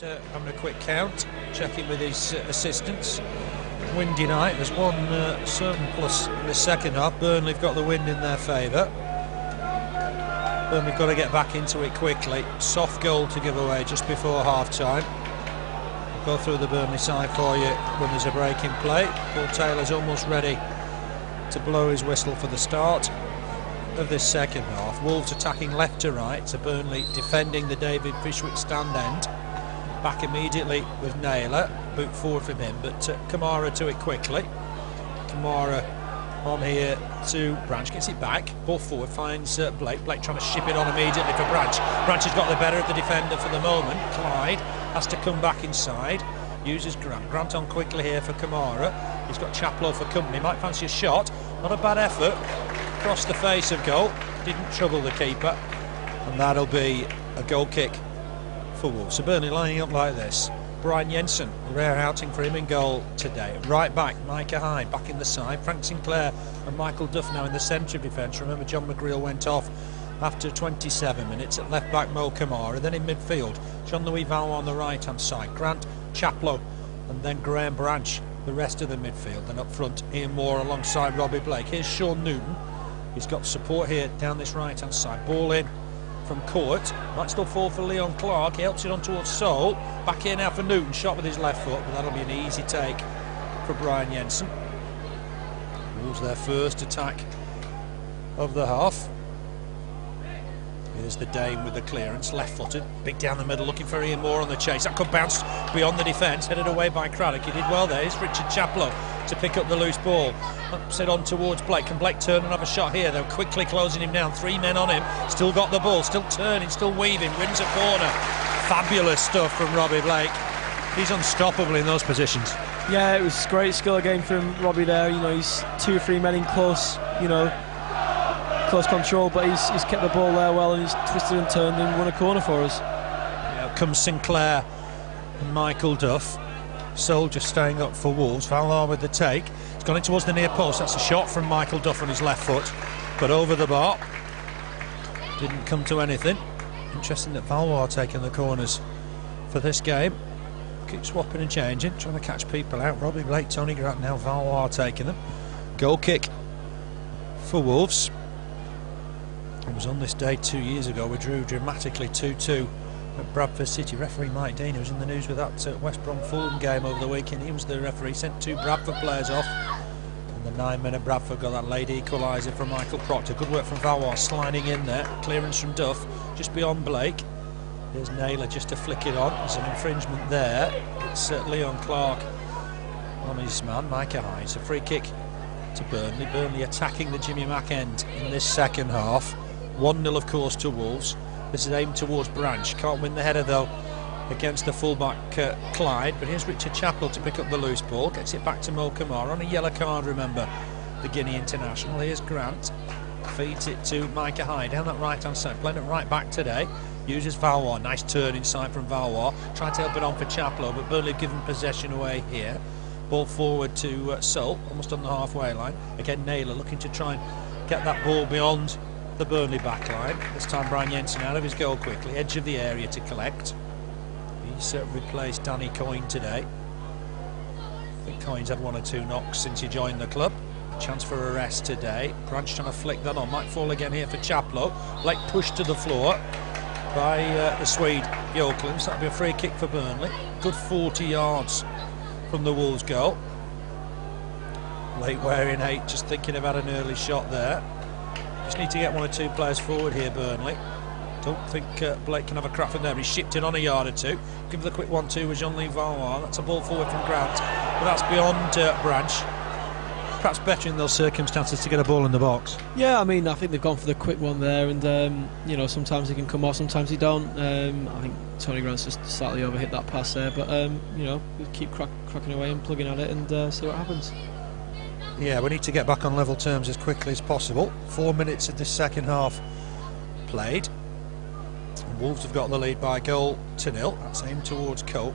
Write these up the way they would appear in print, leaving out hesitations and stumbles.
Having a quick count, checking with his assistants. Windy night, there's one surplus in the second half. Burnley have got the wind in their favour. Burnley have got to get back into it quickly. Soft goal to give away just before half-time. I'll go through the Burnley side for you when there's a break in play. Paul Taylor's almost ready to blow his whistle for the start of this second half. Wolves attacking left to right, so Burnley defending the David Fishwick stand end. Back immediately with Naylor, boot forward from him, but Camara to it quickly. Camara on here to Branch, gets it back, ball forward, finds Blake. Blake trying to ship it on immediately for Branch. Branch has got the better of the defender for the moment. Clyde has to come back inside, uses Grant. Grant on quickly here for Camara. He's got Chaplow for company, might fancy a shot. Not a bad effort, across the face of goal, didn't trouble the keeper, and that'll be a goal kick for Wolves. So Burnley lining up like this. Brian Jensen, a rare outing for him in goal today. Right back, Micah Hyde back in the side. Frank Sinclair and Michael Duff now in the centre of defence. Remember, John McGreal went off after 27 minutes. At left back, Mo Camara. Then in midfield, Jean-Louis Valois on the right hand side. Grant, Chaplow, and then Graham Branch, the rest of the midfield. And up front, Ian Moore alongside Robbie Blake. Here's Sean Newton. He's got support here down this right hand side. Ball in from Cort, might still fall for Leon Clark. He helps it on towards Seol. Back here now for Newton, shot with his left foot, but that'll be an easy take for Brian Jensen. Wolves their first attack of the half. Here's the Dane with the clearance, left-footed, big down the middle, looking for Ian Moore on the chase. That could bounce beyond the defence, headed away by Craddock. He did well there. It's Richard Chaplow to pick up the loose ball. Ups it on towards Blake. Can Blake turn and have a shot here? They're quickly closing him down. 3 men on him. Still got the ball, still turning, still weaving. Wins a corner. Fabulous stuff from Robbie Blake. He's unstoppable in those positions. Yeah, it was great skill again from Robbie there. You know, he's 2 or 3 men in close, close control, but he's kept the ball there well, and he's twisted and turned and won a corner for us. Yeah, comes Sinclair and Michael Duff. Seol just staying up for Wolves. Valois with the take. It's gone in towards the near post. That's a shot from Michael Duff on his left foot, but over the bar. Didn't come to anything. Interesting that Valois taking the corners for this game. Keep swapping and changing, trying to catch people out. Robbie Blake, Tony Grant, now Valois taking them. Goal kick for Wolves. It was on this day 2 years ago. We drew dramatically 2-2 at Bradford City. Referee Mike Dean, who was in the news with that West Brom Fulham game over the weekend, he was the referee, sent 2 Bradford players off. And the 9 men at Bradford got that late equaliser from Michael Proctor. Good work from Valois, sliding in there. Clearance from Duff, just beyond Blake. There's Naylor just to flick it on. There's an infringement there. It's Leon Clark on his man, Micah Hyde. It's a free kick to Burnley. Burnley attacking the Jimmy Mack end in this second half. 1-0 of course to Wolves. This is aimed towards Branch. Can't win the header though against the fullback Clyde, but here's Richard Chaplow to pick up the loose ball. Gets it back to Mo Camara on a yellow card, remember, the Guinea international. Here's Grant. Feeds it to Micah Hyde down that right hand side, playing it right back today. Uses Valois, nice turn inside from Valois. Trying to help it on for Chaplow, but Burnley have given possession away here. Ball forward to Seol, almost on the halfway line. Again, Naylor looking to try and get that ball beyond the Burnley back line. This time Brian Jensen out of his goal quickly, edge of the area to collect. He's replaced Danny Coyne today. I think Coyne's had 1 or 2 knocks since he joined the club. Chance for a rest today. Branch trying to flick that on, might fall again here for Chaplow. Blake pushed to the floor by the Swede Yokelins. That'll be a free kick for Burnley. Good 40 yards from the Wolves goal. Blake wearing 8, just thinking about an early shot there. Just need to get 1 or 2 players forward here, Burnley. Don't think Blake can have a crack from there. He shipped it on a yard or 2. Give the quick 1-2 with Jean-Louis Valois. That's a ball forward from Grant, but that's beyond Branch. Perhaps better in those circumstances to get a ball in the box. Yeah, I mean, I think they've gone for the quick one there, and sometimes he can come off, sometimes he don't. I think Tony Grant's just slightly overhit that pass there, but we keep cracking away and plugging at it and see what happens. Yeah, we need to get back on level terms as quickly as possible. 4 minutes of this second half played. Wolves have got the lead by 1-0. That's aimed towards Cort.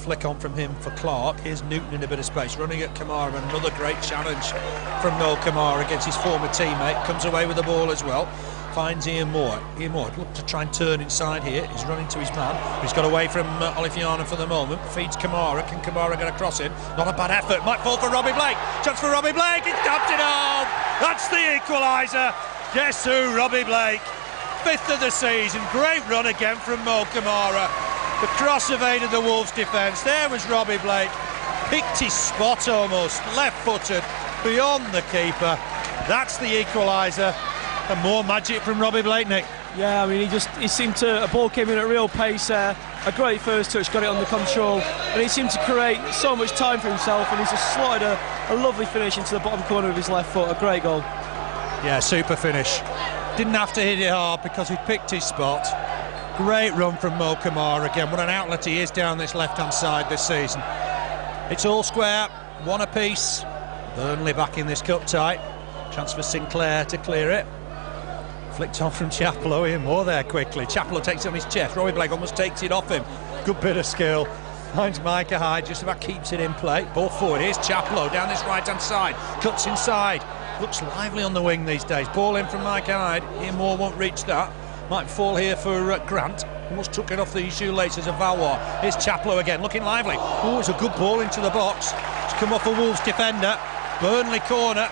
Flick on from him for Clark. Here's Newton in a bit of space, running at Camara. Another great challenge from Noel Camara against his former teammate. Comes away with the ball as well. finds Ian Moore. Ian Moore looked to try and turn inside here. He's running to his man. He's got away from Olofinjana for the moment. Feeds Camara. Can Camara get across him? Not a bad effort. Might fall for Robbie Blake. Chance for Robbie Blake. He's tapped it home. That's the equaliser. Guess who? Robbie Blake. 5th of the season. Great run again from Mo Camara. The cross evaded the Wolves defence. There was Robbie Blake. Picked his spot almost. Left-footed. Beyond the keeper. That's the equaliser. And more magic from Robbie Blake, Nick. Yeah, I mean, he seemed to, a ball came in at real pace, a great first touch, got it under control, and he seemed to create so much time for himself, and he's just slotted a lovely finish into the bottom corner of his left foot, a great goal. Yeah, super finish. Didn't have to hit it hard because he picked his spot. Great run from Mo Camara again. What an outlet he is down this left-hand side this season. It's all square, one apiece. Burnley back in this cup tie. Chance for Sinclair to clear it. Flicked on from Chaplow. Ian Moore there quickly. Chaplow takes it on his chest. Robbie Blake almost takes it off him. Good bit of skill. Finds Micah Hyde, just about keeps it in play. Ball forward. Here's Chaplow down this right-hand side. Cuts inside. Looks lively on the wing these days. Ball in from Micah Hyde. Ian Moore won't reach that. Might fall here for Grant. Almost took it off the shoelaces of Valois. Here's Chaplow again, looking lively. Oh, it's a good ball into the box. It's come off a Wolves defender. Burnley corner.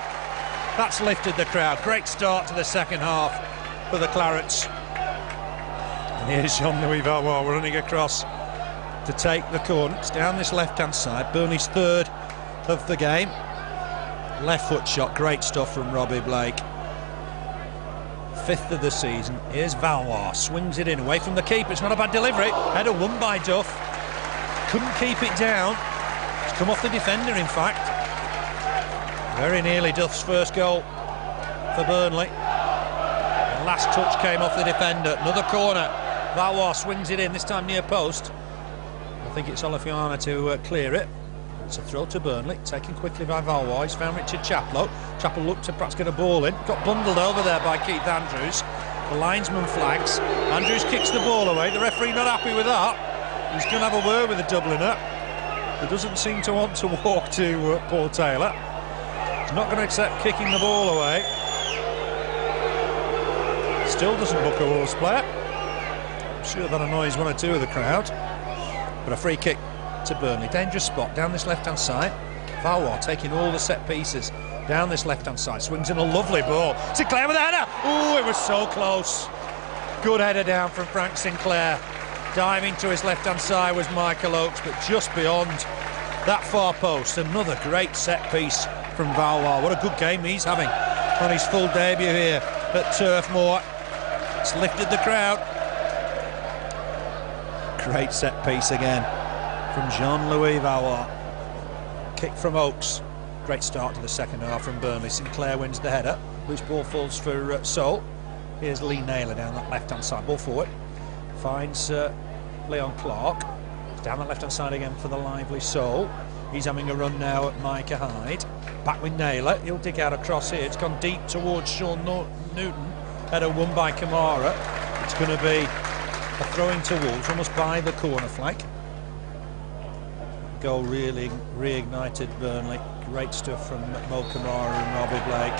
That's lifted the crowd. Great start to the second half for the Clarets. And here's Jean-Louis Valois running across to take the corner. It's down this left-hand side. Burnley's 3rd of the game. Left foot shot, great stuff from Robbie Blake. 5th of the season. Here's Valois, swings it in away from the keeper. It's not a bad delivery. Header won by Duff. Couldn't keep it down. It's come off the defender, in fact. Very nearly Duff's first goal for Burnley. The last touch came off the defender. Another corner. Valois swings it in, this time near post. I think it's Olofinjana to clear it. It's a throw to Burnley, taken quickly by Valois. He's found Richard Chaplow. Chaplow looked to perhaps get a ball in. Got bundled over there by Keith Andrews. The linesman flags. Andrews kicks the ball away. The referee not happy with that. He's going to have a word with the Dubliner. He doesn't seem to want to walk to Paul Taylor. He's not going to accept kicking the ball away. Still doesn't book a Wolves player. I'm sure that annoys one or two of the crowd. But a free kick to Burnley. Dangerous spot down this left-hand side. Valois taking all the set pieces down this left-hand side. Swings in a lovely ball. Sinclair with a header. Oh, it was so close. Good header down from Frank Sinclair. Diving to his left-hand side was Michael Oakes, but just beyond that far post. Another great set piece from Valois. What a good game he's having on his full debut here at Turf Moor. It's lifted the crowd. Great set piece again from Jean-Louis Valois. Kick from Oakes. Great start to the second half from Burnley. Sinclair wins the header. Loose ball falls for Seol. Here's Lee Naylor down that left-hand side. Ball forward. Finds Leon Clark. Down that left-hand side again for the lively Seol. He's having a run now at Micah Hyde. Back with Naylor. He'll dig out a cross here. It's gone deep towards Sean Newton. Header won by Camara. It's going to be a throw-in to Wolves, almost by the corner flag. Goal really reignited Burnley. Great stuff from Mo Camara and Robbie Blake.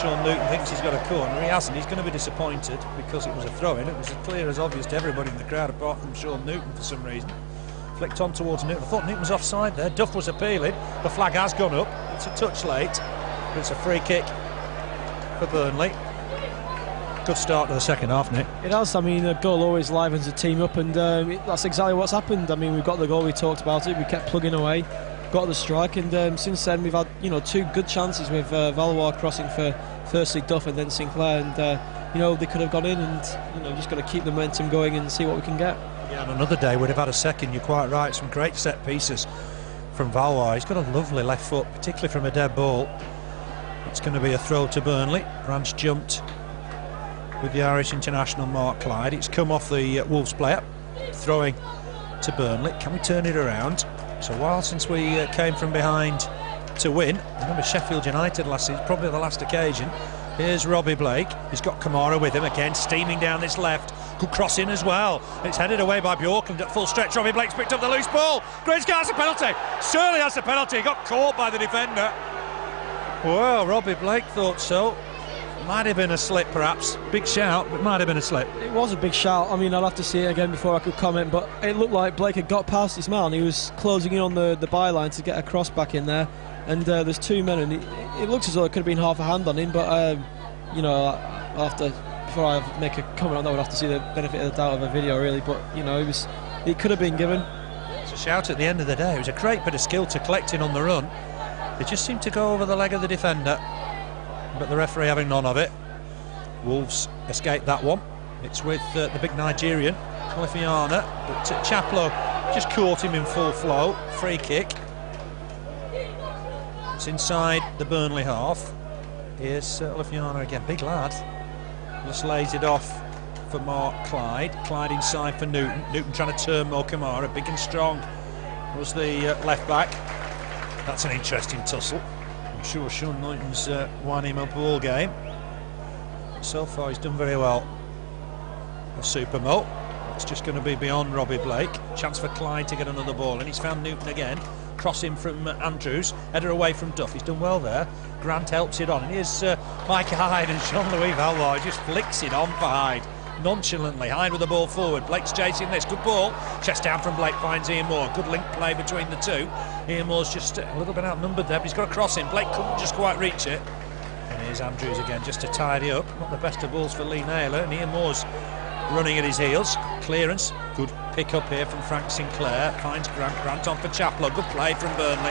Sean Newton thinks he's got a corner. He hasn't. He's going to be disappointed because it was a throw-in. It was as clear as obvious to everybody in the crowd apart from Sean Newton for some reason. Flicked on towards Newton. I thought Newton was offside there. Duff was appealing. The flag has gone up. It's a touch late, but it's a free kick for Burnley. Good start to the second half, Nick. It has. I mean, a goal always livens a team up, and that's exactly what's happened. I mean, we've got the goal, we talked about it, we kept plugging away, got the strike, and since then we've had, you know, 2 good chances with Valois crossing for firstly Duff and then Sinclair, and you know, they could have gone in, and you know, just got to keep the momentum going and see what we can get. Yeah, on another day we'd have had a second. You're quite right. Some great set pieces from Valois. He's got a lovely left foot, particularly from a dead ball. It's going to be a throw to Burnley. Branch jumped with the Irish international Mark Clyde. It's come off the Wolves player, throwing to Burnley. Can we turn it around? It's a while since we came from behind to win. I remember Sheffield United last season, probably the last occasion. Here's Robbie Blake. He's got Camara with him again, steaming down this left. Good cross in as well. It's headed away by Bjorklund at full stretch. Robbie Blake's picked up the loose ball. Grayscott has a penalty. Surely has a penalty. He got caught by the defender. Well, Robbie Blake thought so. Might have been a slip, perhaps. Big shout, but might have been a slip. It was a big shout. I mean, I'd have to see it again before I could comment, but it looked like Blake had got past his man. He was closing in on the byline to get a cross back in there, and there's two men, and it looks as though it could have been half a hand on him, but, you know, I'll have to, before I make a comment on that, we'd have to see the benefit of the doubt of a video, really, but, you know, it could have been given. It's a shout at the end of the day. It was a great bit of skill to collect in on the run. They just seemed to go over the leg of the defender, but the referee having none of it. Wolves escaped that one. It's with the big Nigerian, Olofinjana, but Chaplow just caught him in full flow. Free kick. It's inside the Burnley half. Here's Olofinjana again, big lad. Just lays it off for Mark Clyde. Clyde inside for Newton. Newton trying to turn Camara, big and strong was the left back. That's an interesting tussle. I'm sure Sean Newton's winding him up all game. So far he's done very well. A super Mo. It's just going to be beyond Robbie Blake. Chance for Clyde to get another ball, and he's found Newton again. Crossing from Andrews, header away from Duff. He's done well there. Grant helps it on, and here's Micah Hyde, and Jean-Louis Valois just flicks it on for Hyde. Nonchalantly, Hyde with the ball forward. Blake's chasing this. Good ball. Chest down from Blake, finds Ian Moore. Good link play between the two. Ian Moore's just a little bit outnumbered there, but he's got a cross in. Blake couldn't just quite reach it. And here's Andrews again, just to tidy up. Not the best of balls for Lee Naylor, and Ian Moore's running at his heels. Clearance. Good pick up here from Frank Sinclair. Finds Grant. Grant on for Chaplow. Good play from Burnley.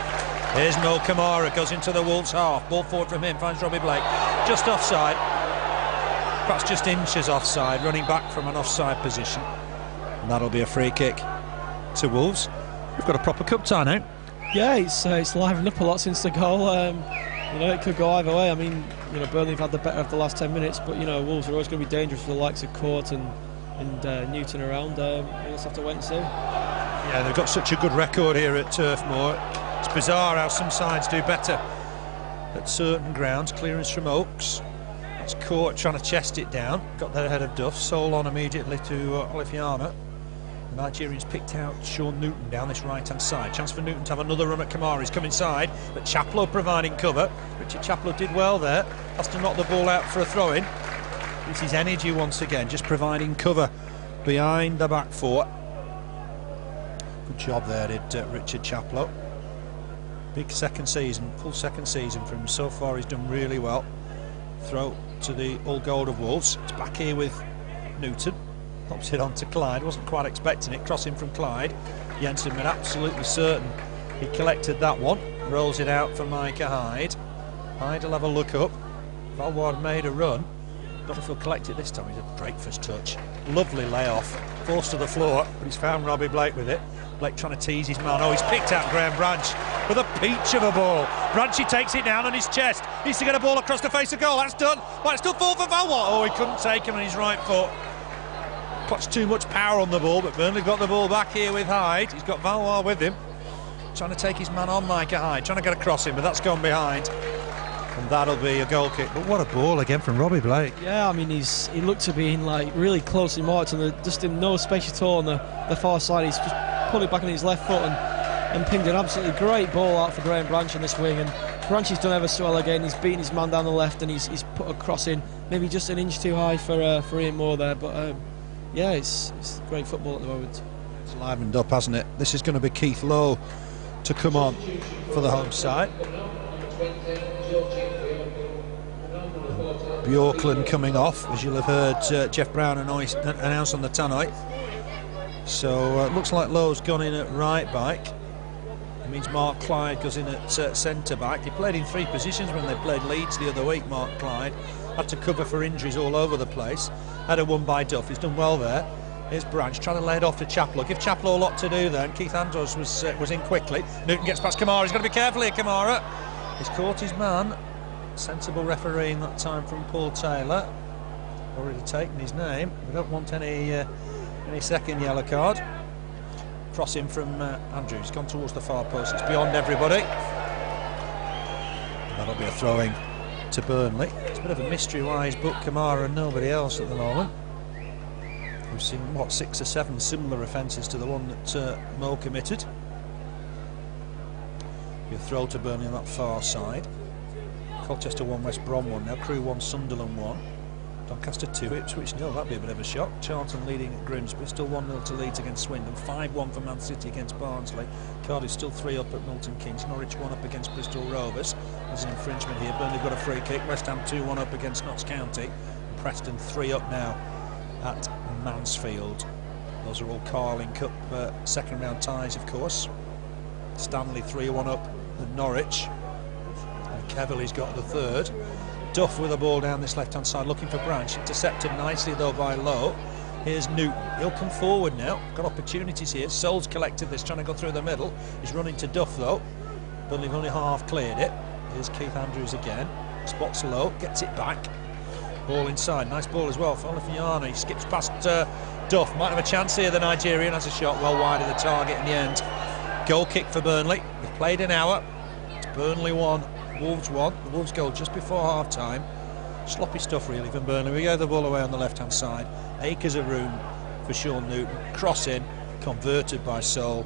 Here's Camara. Goes into the Wolves half. Ball forward from him. Finds Robbie Blake. Just offside. Perhaps just inches offside. Running back from an offside position. And that'll be a free kick to Wolves. We've got a proper cup tie now. Yeah, it's livened up a lot since the goal. You know, it could go either way. I mean, you know, Burnley have had the better of the last 10 minutes, but, you know, Wolves are always going to be dangerous for the likes of Cort and Newton around. We'll just have to wait and see. Yeah, they've got such a good record here at Turf Moor. It's bizarre how some sides do better at certain grounds. Clearance from Oaks. That's Cort trying to chest it down. Got there ahead of Duff. Seol on immediately to Olofinjana. The Nigerians picked out Sean Newton down this right-hand side. Chance for Newton to have another run at Camara. He's come inside, but Chaplow providing cover. Richard Chaplow did well there. Has to knock the ball out for a throw-in. It's his energy once again, just providing cover behind the back four. Good job there, did Richard Chaplow. Big second season, full second season for him. So far he's done really well. Throw to the All Gold of Wolves. It's back here with Newton. Pops it on to Clyde. Wasn't quite expecting it. Crossing from Clyde. Jensen was absolutely certain he collected that one. Rolls it out for Micah Hyde. Hyde will have a look up. Valois made a run. Don't know if he'll collect it this time. He's a breakfast touch. Lovely layoff. Forced to the floor, but he's found Robbie Blake with it. Blake trying to tease his man. Oh, he's picked out Graham Branch with a peach of a ball. Branchy takes it down on his chest. Needs to get a ball across the face of goal. That's done. But it's still fall for Valois. Oh, he couldn't take him on his right foot. Puts too much power on the ball, but Burnley got the ball back here with Hyde. He's got Valois with him. Trying to take his man on Micah Hyde. Trying to get across him, but that's gone behind. And that'll be a goal kick. But what a ball again from Robbie Blake. Yeah, I mean, he looked to be in, like, really closely marked and just in no space at all on the far side. He's just pulled it back on his left foot and pinged an absolutely great ball out for Graham Branch on this wing. And Branch has done ever so well again. He's beaten his man down the left and he's put a cross in, maybe just an inch too high for Ian Moore there. But yeah, it's great football at the moment. It's livened up, hasn't it? This is going to be Keith Lowe to come on for the home side. Bjorklund coming off, as you'll have heard Jeff Brown announce on the tannoy. So it looks like Lowe's gone in at right back. It means Mark Clyde goes in at centre back. He played in three positions when they played Leeds the other week, Mark Clyde. Had to cover for injuries all over the place. Had a one by Duff. He's done well there. Here's Branch trying to lay it off to Chaplow. Give Chaplow a lot to do there. And Keith Andrews was in quickly. Newton gets past Camara. He's got to be careful here, Camara. He's caught his man. Sensible refereeing that time from Paul Taylor. Already taken his name. We don't want any second yellow card. Crossing from Andrews. He's gone towards the far post. It's beyond everybody. That'll be a throw-in to Burnley. It's a bit of a mystery why he's booked Camara and nobody else at the moment. We've seen, what, 6 or 7 similar offences to the one that Mo committed. Your throw to Burnley on that far side. Colchester 1, West Brom 1 now. Crewe 1, Sunderland 1. Doncaster 2, Ipswich 0. That'd be a bit of a shock. Charlton leading at Grimsby, still 1-0 to Leeds against Swindon. 5-1 for Man City against Barnsley. Cardiff still 3 up at Milton Keynes. Norwich 1 up against Bristol Rovers. There's an infringement here. Burnley got a free kick. West Ham 2-1 up against Notts County. And Preston 3 up now at Mansfield. Those are all Carling Cup second round ties, of course. Stanley 3-1 up at Norwich. And Keverley's got the third. Duff with the ball down this left-hand side, looking for Branch. Intercepted nicely, though, by Lowe. Here's Newton. He'll come forward now. Got opportunities here. Soul's collected this, trying to go through the middle. He's running to Duff, though. Burnley only half cleared it. Here's Keith Andrews again. Spots Lowe, gets it back. Ball inside. Nice ball as well for Olofinjana. He skips past Duff. Might have a chance here. The Nigerian has a shot well wide of the target in the end. Goal kick for Burnley. We've played an hour. It's Burnley 1. Wolves 1, the Wolves goal just before half-time. Sloppy stuff really from Burnley. We go the ball away on the left-hand side. Acres of room for Sean Newton. Cross in, converted by Seol,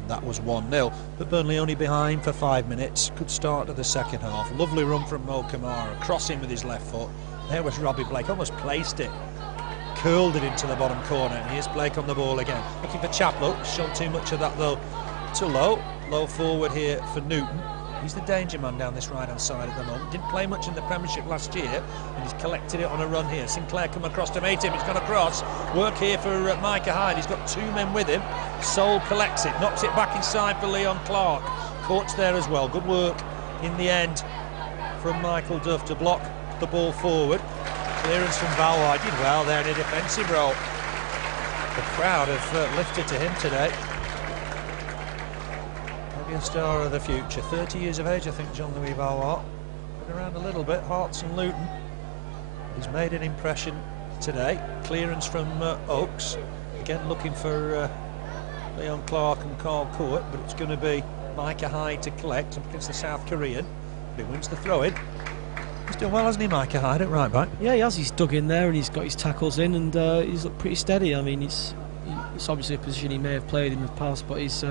and that was 1-0. But Burnley only behind for 5 minutes. Good start to the second half. Lovely run from Camara. Cross in with his left foot. There was Robbie Blake, almost placed it. Curled it into the bottom corner. And here's Blake on the ball again. Looking for Chaplow. Showed too much of that though to Lowe. Low forward here for Newton. He's the danger man down this right-hand side at the moment. Didn't play much in the Premiership last year, and he's collected it on a run here. Sinclair come across to meet him. He's gone across. Work here for Micah Hyde. He's got 2 men with him. Seol collects it, knocks it back inside for Leon Clark. Cort's there as well. Good work in the end from Michael Duff to block the ball forward. Clearance from Valois. Did well there in a defensive role. The crowd have lifted to him today. A star of the future, 30 years of age I think, Jean-Louis Valois. Been around a little bit, Hearts and Luton. He's made an impression today. Clearance from Oakes, again looking for Leon Clark and Carl Cort, but it's going to be Micah Hyde to collect up against the South Korean. But he wins the throw-in. He's done well, hasn't he, Micah Hyde, at right back? Yeah, he has. He's dug in there and he's got his tackles in, and he's looked pretty steady. I mean, it's obviously a position he may have played in the past, but he's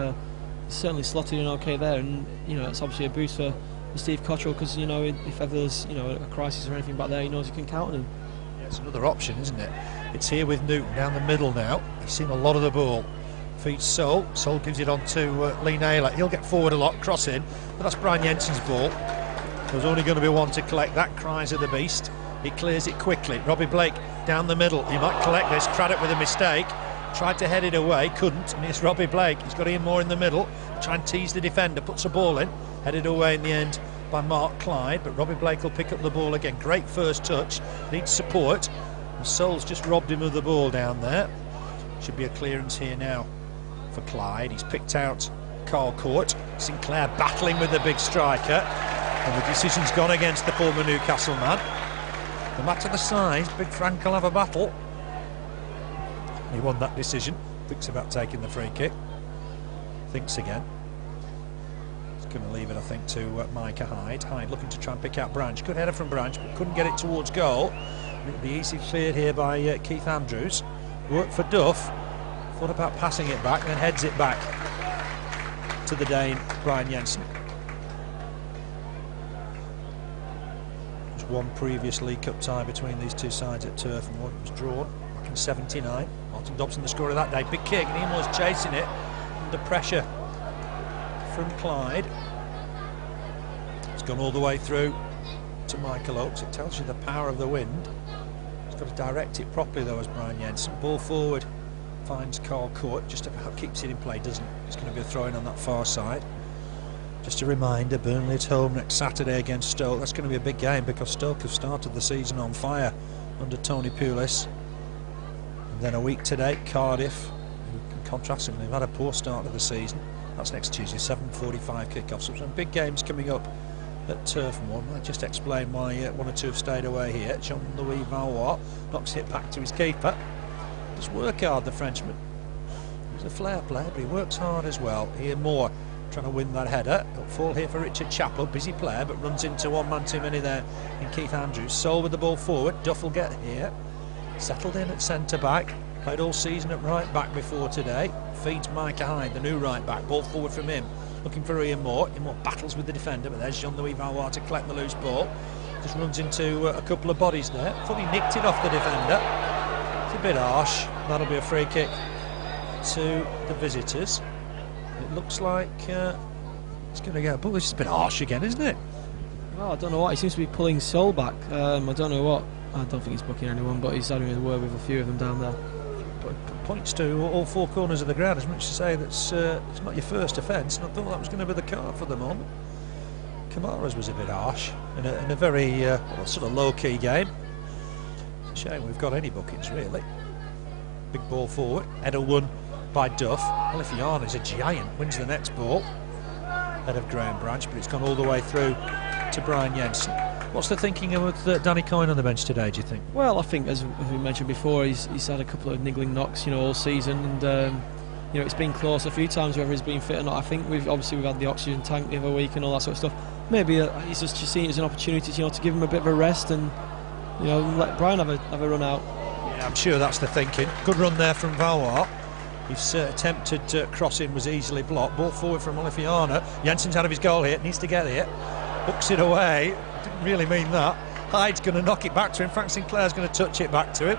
certainly slotted in okay there, and you know it's obviously a boost for Steve Cottrell, because you know if ever there's a crisis or anything back there, he knows he can count on him. Yeah, it's another option, isn't it? It's here with Newton down the middle now. He's seen a lot of the ball. Feeds Seol. Seol gives it on to Lee Naylor. He'll get forward a lot, cross in, but that's Brian Jensen's ball. There's only going to be one to collect. That cries of the beast. He clears it quickly. Robbie Blake down the middle. He might collect this. Craddock with a mistake. Tried to head it away, couldn't, and it's Robbie Blake. He's got Ian Moore in the middle, try and tease the defender, puts the ball in, headed away in the end by Mark Clyde, but Robbie Blake will pick up the ball again. Great first touch, needs support, and Seol's just robbed him of the ball down there. Should be a clearance here now for Clyde. He's picked out Carl Cort. Sinclair battling with the big striker, and the decision's gone against the former Newcastle man. No matter the size, Big Frank will have a battle. He won that decision. Thinks about taking the free kick. Thinks again. He's going to leave it, I think, to Micah Hyde. Hyde looking to try and pick out Branch. Good header from Branch, but couldn't get it towards goal. It'll be easily cleared here by Keith Andrews. Work for Duff. Thought about passing it back, then heads it back to the Dane, Brian Jensen. There's one previous League Cup tie between these two sides at Turf Moor. It was drawn back in '79. Martin Dobson, the scorer that day. Big kick, and Ian was chasing it under pressure from Clyde. It's gone all the way through to Michael Oakes. It tells you the power of the wind. He's got to direct it properly though, as Brian Jensen. Ball forward, finds Carl Cort, just about keeps it in play, doesn't. It's going to be a throw in on that far side. Just a reminder, Burnley at home next Saturday against Stoke. That's going to be a big game because Stoke have started the season on fire under Tony Pulis. And then a week today, Cardiff. You can contrast them, they've had a poor start to the season. That's next Tuesday, 7:45 kick-off. So some big games coming up at Turf Moor. I'll just explain why one or two have stayed away here. Jean-Louis Valois knocks it back to his keeper. Does work hard, the Frenchman. He's a flair player, but he works hard as well. Ian Moore trying to win that header. It'll fall here for Richard Chaplow, busy player, but runs into one man too many there in Keith Andrews. Seol with the ball forward. Duff will get here. Settled in at centre-back. Played all season at right-back before today. Feeds Micah Hyde, the new right-back. Ball forward from him. looking for Ian Moore. Ian Moore battles with the defender, but there's Jean-Louis Valois to collect the loose ball. Just runs into a couple of bodies there. Thought he nicked it off the defender. It's a bit harsh. That'll be a free kick to the visitors. It looks like it's going to get a ball. It's a bit harsh again, isn't it? Well, I don't know what. He seems to be pulling Seol back. I don't know what. I don't think he's booking anyone, but he's having a word with a few of them down there. Points to all four corners of the ground, as much to say that's it's not your first offence, and I thought that was going to be the card for the moment. Camara's was a bit harsh in a very sort of low-key game. It's a shame we've got any bookings, really. Big ball forward, header won by Duff. Olofinjana is a giant, wins the next ball. Head of Graham Branch, but it's gone all the way through to Brian Jensen. What's the thinking with Danny Coyne on the bench today, do you think? Well, I think, as we mentioned before, he's had a couple of niggling knocks, all season, and it's been close a few times whether he's been fit or not. I think we've had the oxygen tank the other week and all that sort of stuff. Maybe he's just seen it as an opportunity, to give him a bit of a rest and, let Brian have a run out. Yeah, I'm sure that's the thinking. Good run there from Valois. His attempted crossing was easily blocked. Ball forward from Olofinjana. Jensen's out of his goal here, needs to get it. Hooks it away. Didn't really mean that. Hyde's going to knock it back to him. Frank Sinclair's going to touch it back to him.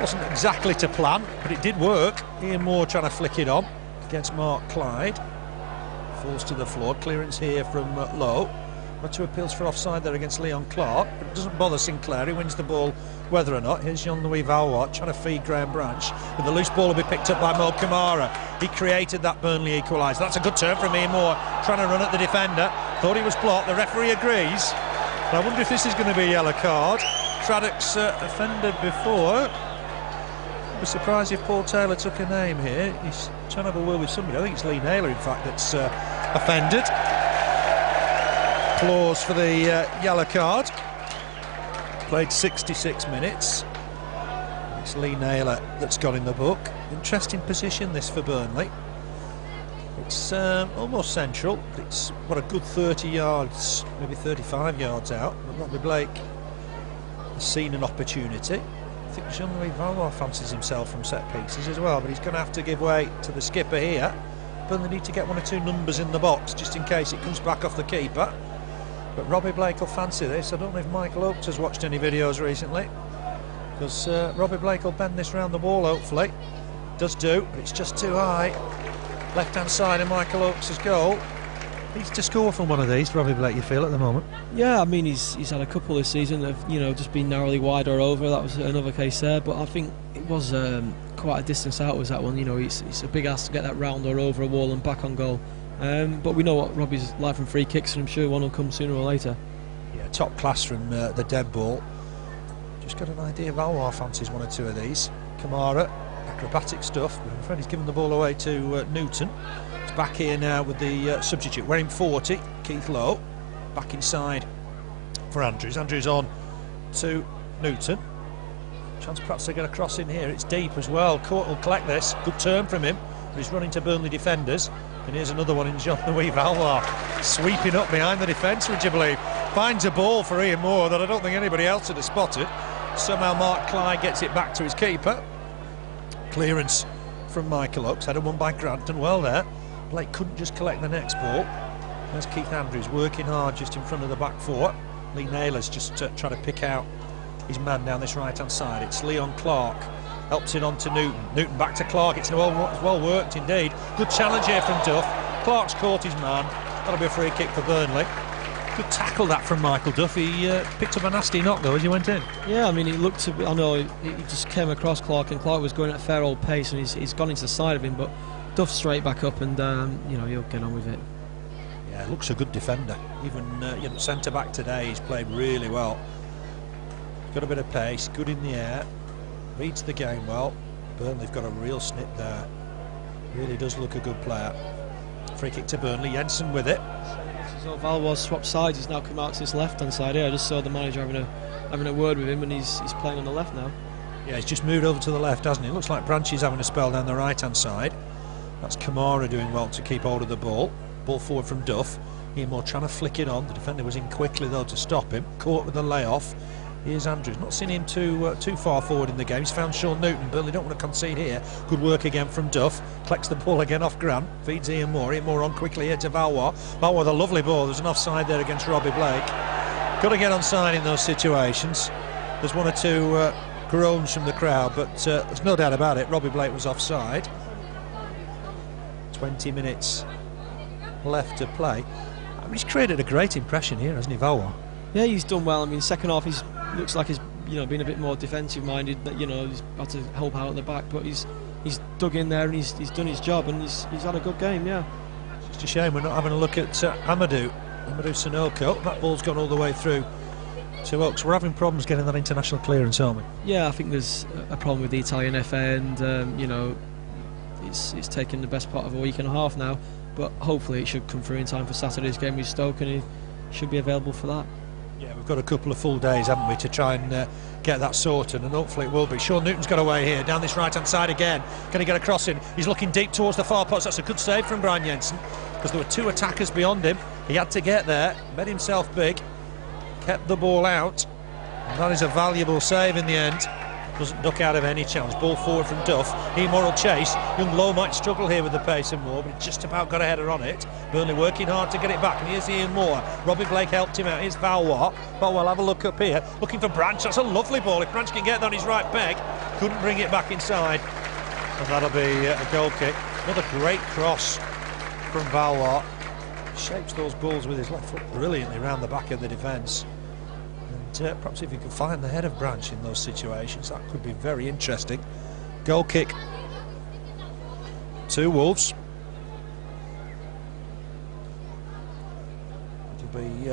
Wasn't exactly to plan, but it did work. Ian Moore trying to flick it on against Mark Clyde. Falls to the floor. Clearance here from Lowe. Got two appeals for offside there against Leon Clark, but it doesn't bother Sinclair. He wins the ball whether or not. Here's Jean-Louis Valois trying to feed Graham Branch, but the loose ball will be picked up by Mo Camara. He created that Burnley equaliser. That's a good turn from Ian Moore, trying to run at the defender. Thought he was blocked. The referee agrees. I wonder if this is going to be a yellow card. Craddock's offended before. I'd be surprised if Paul Taylor took a name here. He's trying to have a word with somebody. I think it's Lee Naylor, in fact, that's offended. Applause for the yellow card. Played 66 minutes. It's Lee Naylor that's got in the book. Interesting position this for Burnley. It's almost central. It's a good 30 yards, maybe 35 yards out. But Robbie Blake has seen an opportunity. I think Jean-Louis Valois fancies himself from set pieces as well, but he's going to have to give way to the skipper here. Burnley need to get one or two numbers in the box just in case it comes back off the keeper. But Robbie Blake will fancy this. I don't know if Michael Oakes has watched any videos recently, because Robbie Blake will bend this round the wall, hopefully. Does do, but it's just too high. Left-hand side of Michael Oakes' goal. Needs to score from one of these, Robbie Blake, you feel, at the moment? Yeah, I mean, he's had a couple this season of, just been narrowly wide or over. That was another case there, but I think it was quite a distance out, was that one. It's a big ask to get that round or over a wall and back on goal. But we know what Robbie's like from free kicks, and I'm sure one will come sooner or later. Yeah, top class from the dead ball. Just got an idea Valois fancies one or two of these. Camara, acrobatic stuff. I'm afraid he's given the ball away to Newton. It's back here now with the substitute. Wearing 40, Keith Lowe. Back inside for Andrews. Andrews on to Newton. Chance perhaps to get a cross in here. It's deep as well. Cort will collect this. Good turn from him. But he's running to Burnley defenders. And here's another one in Jean-Louis Valois, sweeping up behind the defence, would you believe? Finds a ball for Ian Moore that I don't think anybody else would have spotted. Somehow Mark Clyde gets it back to his keeper. Clearance from Michael Oakes, header won by Grant, done well there. Blake couldn't just collect the next ball. There's Keith Andrews working hard just in front of the back four. Lee Naylor's just trying to pick out his man down this right-hand side. It's Leon Clark. Helps it on to Newton. Newton back to Clark. It's well worked indeed. Good challenge here from Duff. Clark's caught his man. That'll be a free kick for Burnley. Good tackle that from Michael Duff. He picked up a nasty knock though as he went in. Yeah, I mean, he looked to be, I know he just came across Clark, and Clark was going at a fair old pace, and he's gone into the side of him, but Duff straight back up, and he'll get on with it. Yeah, looks a good defender. Even centre back today, he's played really well. Got a bit of pace, good in the air. Reads the game well. Burnley've got a real snip there. Really does look a good player. Free kick to Burnley. Jensen with it. So Valois swapped sides. He's now come out to his left-hand side here. I just saw the manager having a word with him, and he's playing on the left now. Yeah, he's just moved over to the left, hasn't he? It looks like Branch is having a spell down the right-hand side. That's Camara doing well to keep hold of the ball. Ball forward from Duff. Ian Moore trying to flick it on. The defender was in quickly though to stop him. Caught with the layoff. Here's Andrews. Not seen him too far forward in the game. He's found Sean Newton. Burnley don't want to concede here. Good work again from Duff. Collects the ball again off Grant. Feeds Ian Moore. Ian Moore on quickly here to Valois. Valois with a lovely ball. There's an offside there against Robbie Blake. Got to get onside in those situations. There's one or two groans from the crowd, but there's no doubt about it. Robbie Blake was offside. 20 minutes left to play. I mean, he's created a great impression here, hasn't he, Valois? Yeah, he's done well. I mean, second half he's looks like he's been a bit more defensive minded. He's had to help out at the back, but he's dug in there and he's done his job and he's had a good game. Yeah. It's just a shame we're not having a look at Amadou Sonoko. That ball's gone all the way through to Oaks. We're having problems getting that international clearance, aren't we? Yeah, I think there's a problem with the Italian FA, and it's taken the best part of a week and a half now. But hopefully it should come through in time for Saturday's game with Stoke, and he should be available for that. Yeah, we've got a couple of full days, haven't we, to try and get that sorted, and hopefully it will be. Sean Newton's got away here, down this right-hand side again. Can he get a cross in? He's looking deep towards the far post. That's a good save from Brian Jensen, because there were two attackers beyond him. He had to get there, made himself big, kept the ball out, and that is a valuable save in the end. Doesn't duck out of any challenge. Ball forward from Duff. Immoral chase. Young Lowe might struggle here with the pace and more, but he just about got a header on it. Burnley working hard to get it back, and here's Ian Moore. Robbie Blake helped him out. Here's Valois. Valois, have a look up here. Looking for Branch. That's a lovely ball. If Branch can get that on his right peg, couldn't bring it back inside. And that'll be a goal kick. Another great cross from Valois. Shapes those balls with his left foot brilliantly around the back of the defence. And perhaps if he could find the head of Branch in those situations, that could be very interesting. Goal kick to Wolves. It'll be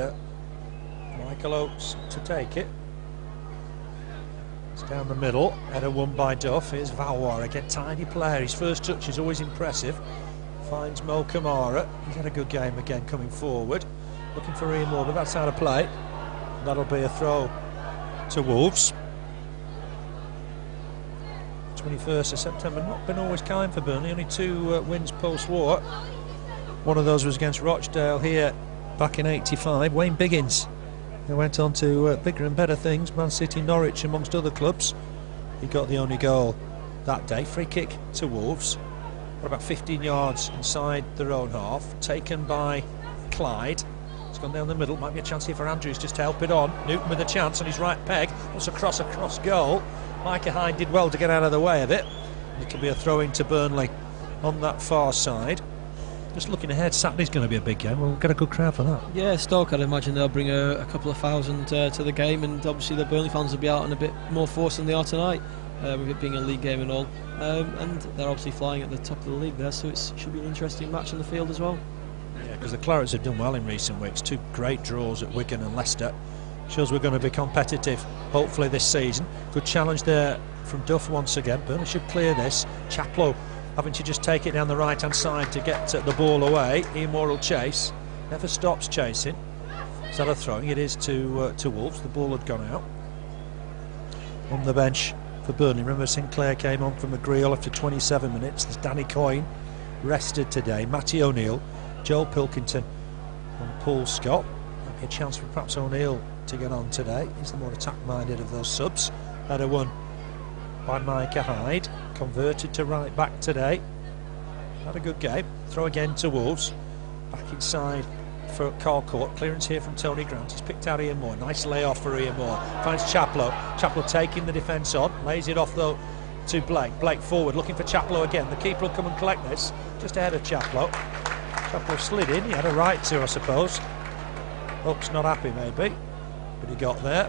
Michael Oates to take it. It's down the middle. Header won by Duff. Here's Valois again, tiny player. His first touch is always impressive. Finds Camara. He's had a good game again coming forward. Looking for Ian Moore, but that's out of play. That'll be a throw to Wolves. 21st of September, not been always kind for Burnley, only 2 wins post-war. One of those was against Rochdale here back in '85. Wayne Biggins, who went on to bigger and better things, Man City, Norwich amongst other clubs. He got the only goal that day. Free kick to Wolves. About 15 yards inside their own half, taken by Clyde. It's gone down the middle. Might be a chance here for Andrews just to help it on. Newton with a chance on his right peg. Wants a cross across goal. Micah Hyde did well to get out of the way of it. It'll be a throw into Burnley on that far side. Just looking ahead, Saturday's going to be a big game. We'll get a good crowd for that. Yeah, Stoke, I'd imagine they'll bring a couple of thousand to the game, and obviously the Burnley fans will be out on a bit more force than they are tonight, with it being a league game and all. And they're obviously flying at the top of the league there, so it should be an interesting match on the field as well. Yeah, because the Clarets have done well in recent weeks. 2 great draws at Wigan and Leicester. Shows we're going to be competitive, hopefully, this season. Good challenge there from Duff once again. Burnley should clear this. Chaplow having to just take it down the right-hand side to get the ball away. Immoral chase. Never stops chasing. Is that a throwing? It is to Wolves. The ball had gone out. On the bench for Burnley. Remember, Sinclair came on for McGreal after 27 minutes. There's Danny Coyne rested today. Matty O'Neill, Joel Pilkington and Paul Scott. Might be a chance for perhaps O'Neill to get on today. He's the more attack-minded of those subs. Header won by Micah Hyde. Converted to right back today. Had a good game. Throw again to Wolves. Back inside for Cort. Clearance here from Tony Grant. He's picked out Ian Moore. Nice layoff for Ian Moore. Finds Chaplow. Chaplow taking the defence on. Lays it off though to Blake. Blake forward looking for Chaplow again. The keeper will come and collect this. Just ahead of Chaplow. Chaplow slid in. He had a right to, I suppose. Hook's not happy maybe, but he got there.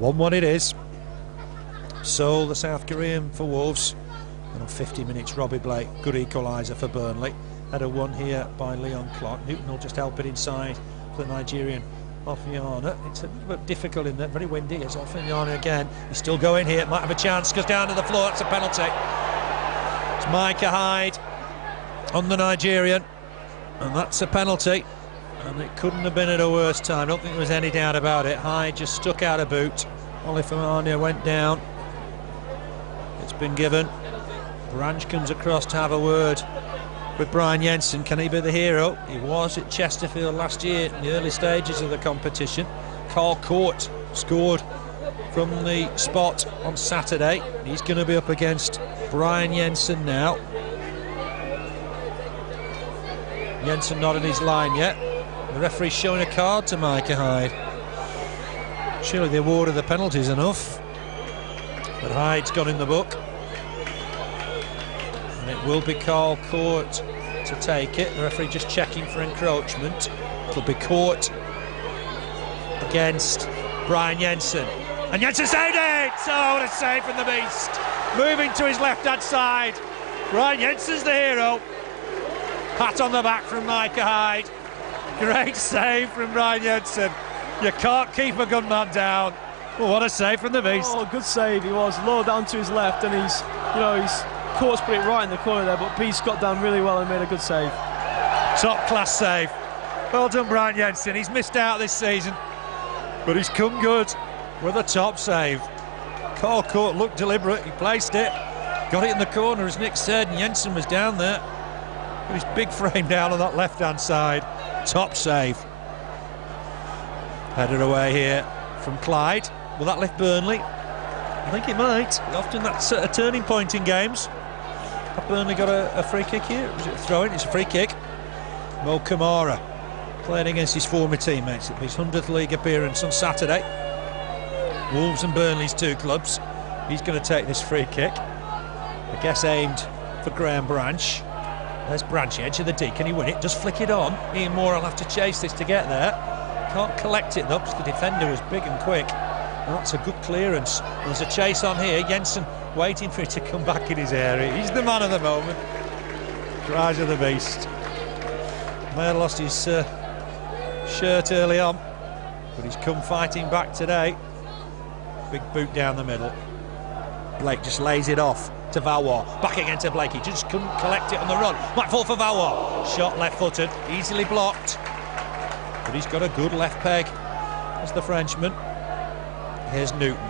1-1 it is. Seol, the South Korean for Wolves. And on 50 minutes, Robbie Blake, good equaliser for Burnley. Header won here by Leon Clark. Newton will just help it inside for the Nigerian Olofinjana. It's a little bit difficult in there, very windy. It's Olofinjana again. He's still going here, might have a chance, goes down to the floor, that's a penalty. It's Micah Hyde on the Nigerian, and that's a penalty. And it couldn't have been at a worse time. I don't think there was any doubt about it. Hyde just stuck out a boot. Olofinjana went down. It's been given. Branch comes across to have a word with Brian Jensen. Can he be the hero? He was at Chesterfield last year in the early stages of the competition. Cort scored from the spot on Saturday. He's going to be up against Brian Jensen now. Jensen not in his line yet. The referee's showing a card to Micah Hyde. Surely the award of the penalties enough. But Hyde's gone in the book. And it will be Cort to take it. The referee just checking for encroachment. It'll be Cort against Brian Jensen. And Jensen saved it! Oh, what a save from the beast. Moving to his left-hand side. Brian Jensen's the hero. Pat on the back from Micah Hyde. Great save from Brian Jensen. You can't keep a good man down. Well, what a save from the beast. Oh, good save he was. Low down to his left, and he's Cort's put it right in the corner there, but Beast got down really well and made a good save. Top class save. Well done, Brian Jensen. He's missed out this season, but he's come good with a top save. Cort looked deliberate. He placed it, got it in the corner, as Nick said, and Jensen was down there. With his big frame down on that left-hand side. Top save. Headed away here from Clyde. Will that lift Burnley? I think it might. Often that's a turning point in games. Have Burnley got a free kick here? Was it a throw-in? It's a free kick. Camara playing against his former teammates. It'll be his 100th league appearance on Saturday. Wolves and Burnley's two clubs. He's going to take this free kick. I guess aimed for Graham Branch. There's Branch, edge of the D. Can he win it? Does flick it on. Ian Moore will have to chase this to get there. Can't collect it though, because the defender was big and quick. That's a good clearance. There's a chase on here. Jensen waiting for it to come back in his area. He's the man of the moment. Rise of the beast. May have lost his shirt early on, but he's come fighting back today. Big boot down the middle. Blake just lays it off to Valois. Back again to Blake. He just couldn't collect it on the run. Might fall for Valois. Shot left-footed, easily blocked. But he's got a good left peg as the Frenchman. Here's Newton.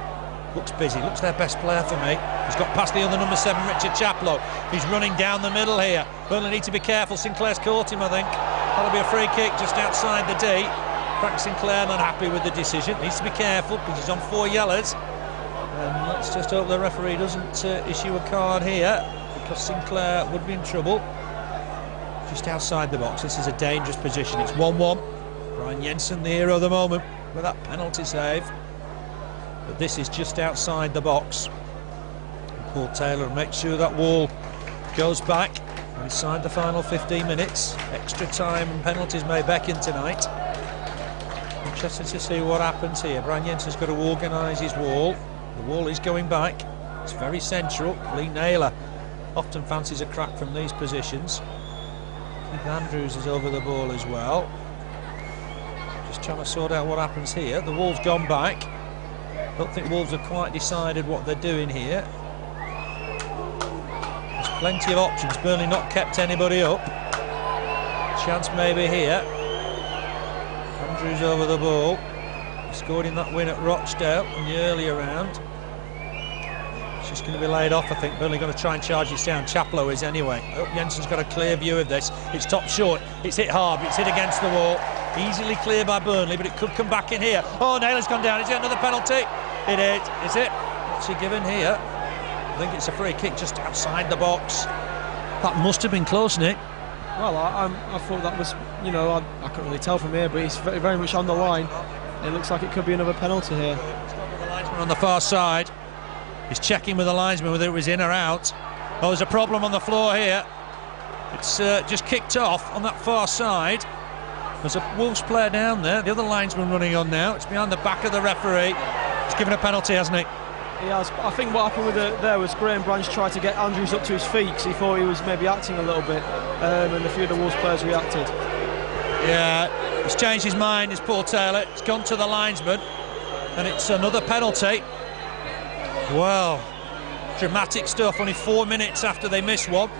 Looks busy, looks their best player for me. He's got past the other number 7, Richard Chaplow. He's running down the middle here. Burnley need to be careful. Sinclair's caught him, I think. That'll be a free kick just outside the D. Frank Sinclair not happy with the decision. Needs to be careful because he's on 4 yellows. And let's just hope the referee doesn't issue a card here, because Sinclair would be in trouble. Just outside the box. This is a dangerous position. It's 1-1. Brian Jensen, the hero of the moment, with that penalty save. But this is just outside the box. And Paul Taylor makes sure that wall goes back inside the final 15 minutes. Extra time and penalties may beckon tonight. Interesting to see what happens here. Brian Jensen's got to organise his wall. The wall is going back. It's very central. Lee Naylor often fancies a crack from these positions. Keith Andrews is over the ball as well. Just trying to sort out what happens here. The wall's gone back. Don't think Wolves have quite decided what they're doing here. There's plenty of options. Burnley not kept anybody up. Chance maybe here. Andrews over the ball. He scored in that win at Rochdale in the earlier round. It's just going to be laid off, I think. Burnley going to try and charge this down. Chaplow is anyway. Oh, Jensen's got a clear view of this. It's top short. It's hit hard. It's hit against the wall. Easily clear by Burnley, but it could come back in here. Oh, Naylor's gone down. Is it another penalty? It is. Is it? What's he given here? I think it's a free kick just outside the box. That must have been close, Nick. Well, I thought that was, you know, I couldn't really tell from here, but he's very, very much on the line. It looks like it could be another penalty here. The linesman on the far side. He's checking with the linesman whether it was in or out. Oh, there's a problem on the floor here. It's just kicked off on that far side. There's a Wolves player down there. The other linesman running on now. It's behind the back of the referee. He's given a penalty, hasn't he? He has. I think what happened with there was Graham Branch tried to get Andrews up to his feet because he thought he was maybe acting a little bit, and a few of the Wolves players reacted. Yeah, he's changed his mind, is Paul Taylor. It's gone to the linesman, and it's another penalty. Well, dramatic stuff. Only 4 minutes after they missed one.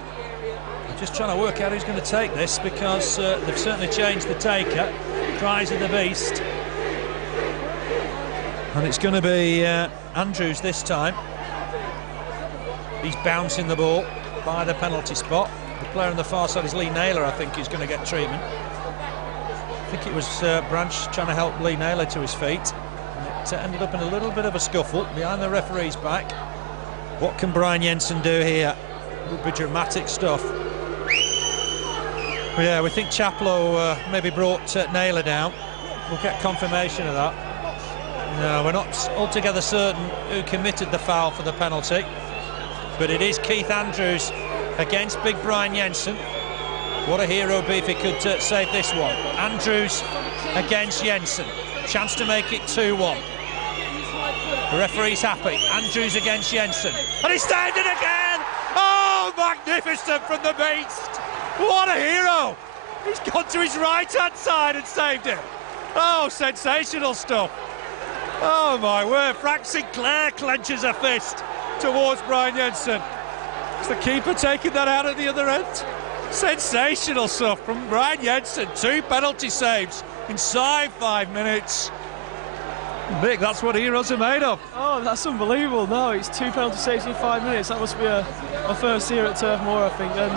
I'm just trying to work out who's going to take this, because they've certainly changed the taker. Cries of the beast. And it's going to be Andrews this time. He's bouncing the ball by the penalty spot. The player on the far side is Lee Naylor, I think, who's going to get treatment. I think it was Branch trying to help Lee Naylor to his feet. It ended up in a little bit of a scuffle behind the referee's back. What can Brian Jensen do here? Would be dramatic stuff. Yeah, we think Chaplow maybe brought Naylor down. We'll get confirmation of that. No, we're not altogether certain who committed the foul for the penalty, but it is Keith Andrews against big Brian Jensen. What a hero be if he could save this one. Andrews against Jensen. Chance to make it 2-1. The referee's happy. Andrews against Jensen. And he saved it again! Oh, magnificent from the beast! What a hero! He's gone to his right-hand side and saved it. Oh, sensational stuff. Oh, my word. Frank Sinclair clenches a fist towards Brian Jensen. It's the keeper taking that out at the other end. Sensational stuff from Brian Jensen. 2 penalty saves inside 5 minutes. Nick, that's what heroes are made of. Oh, that's unbelievable. No, it's 2 penalty saves in 5 minutes. That must be a first here at Turf Moor, I think. And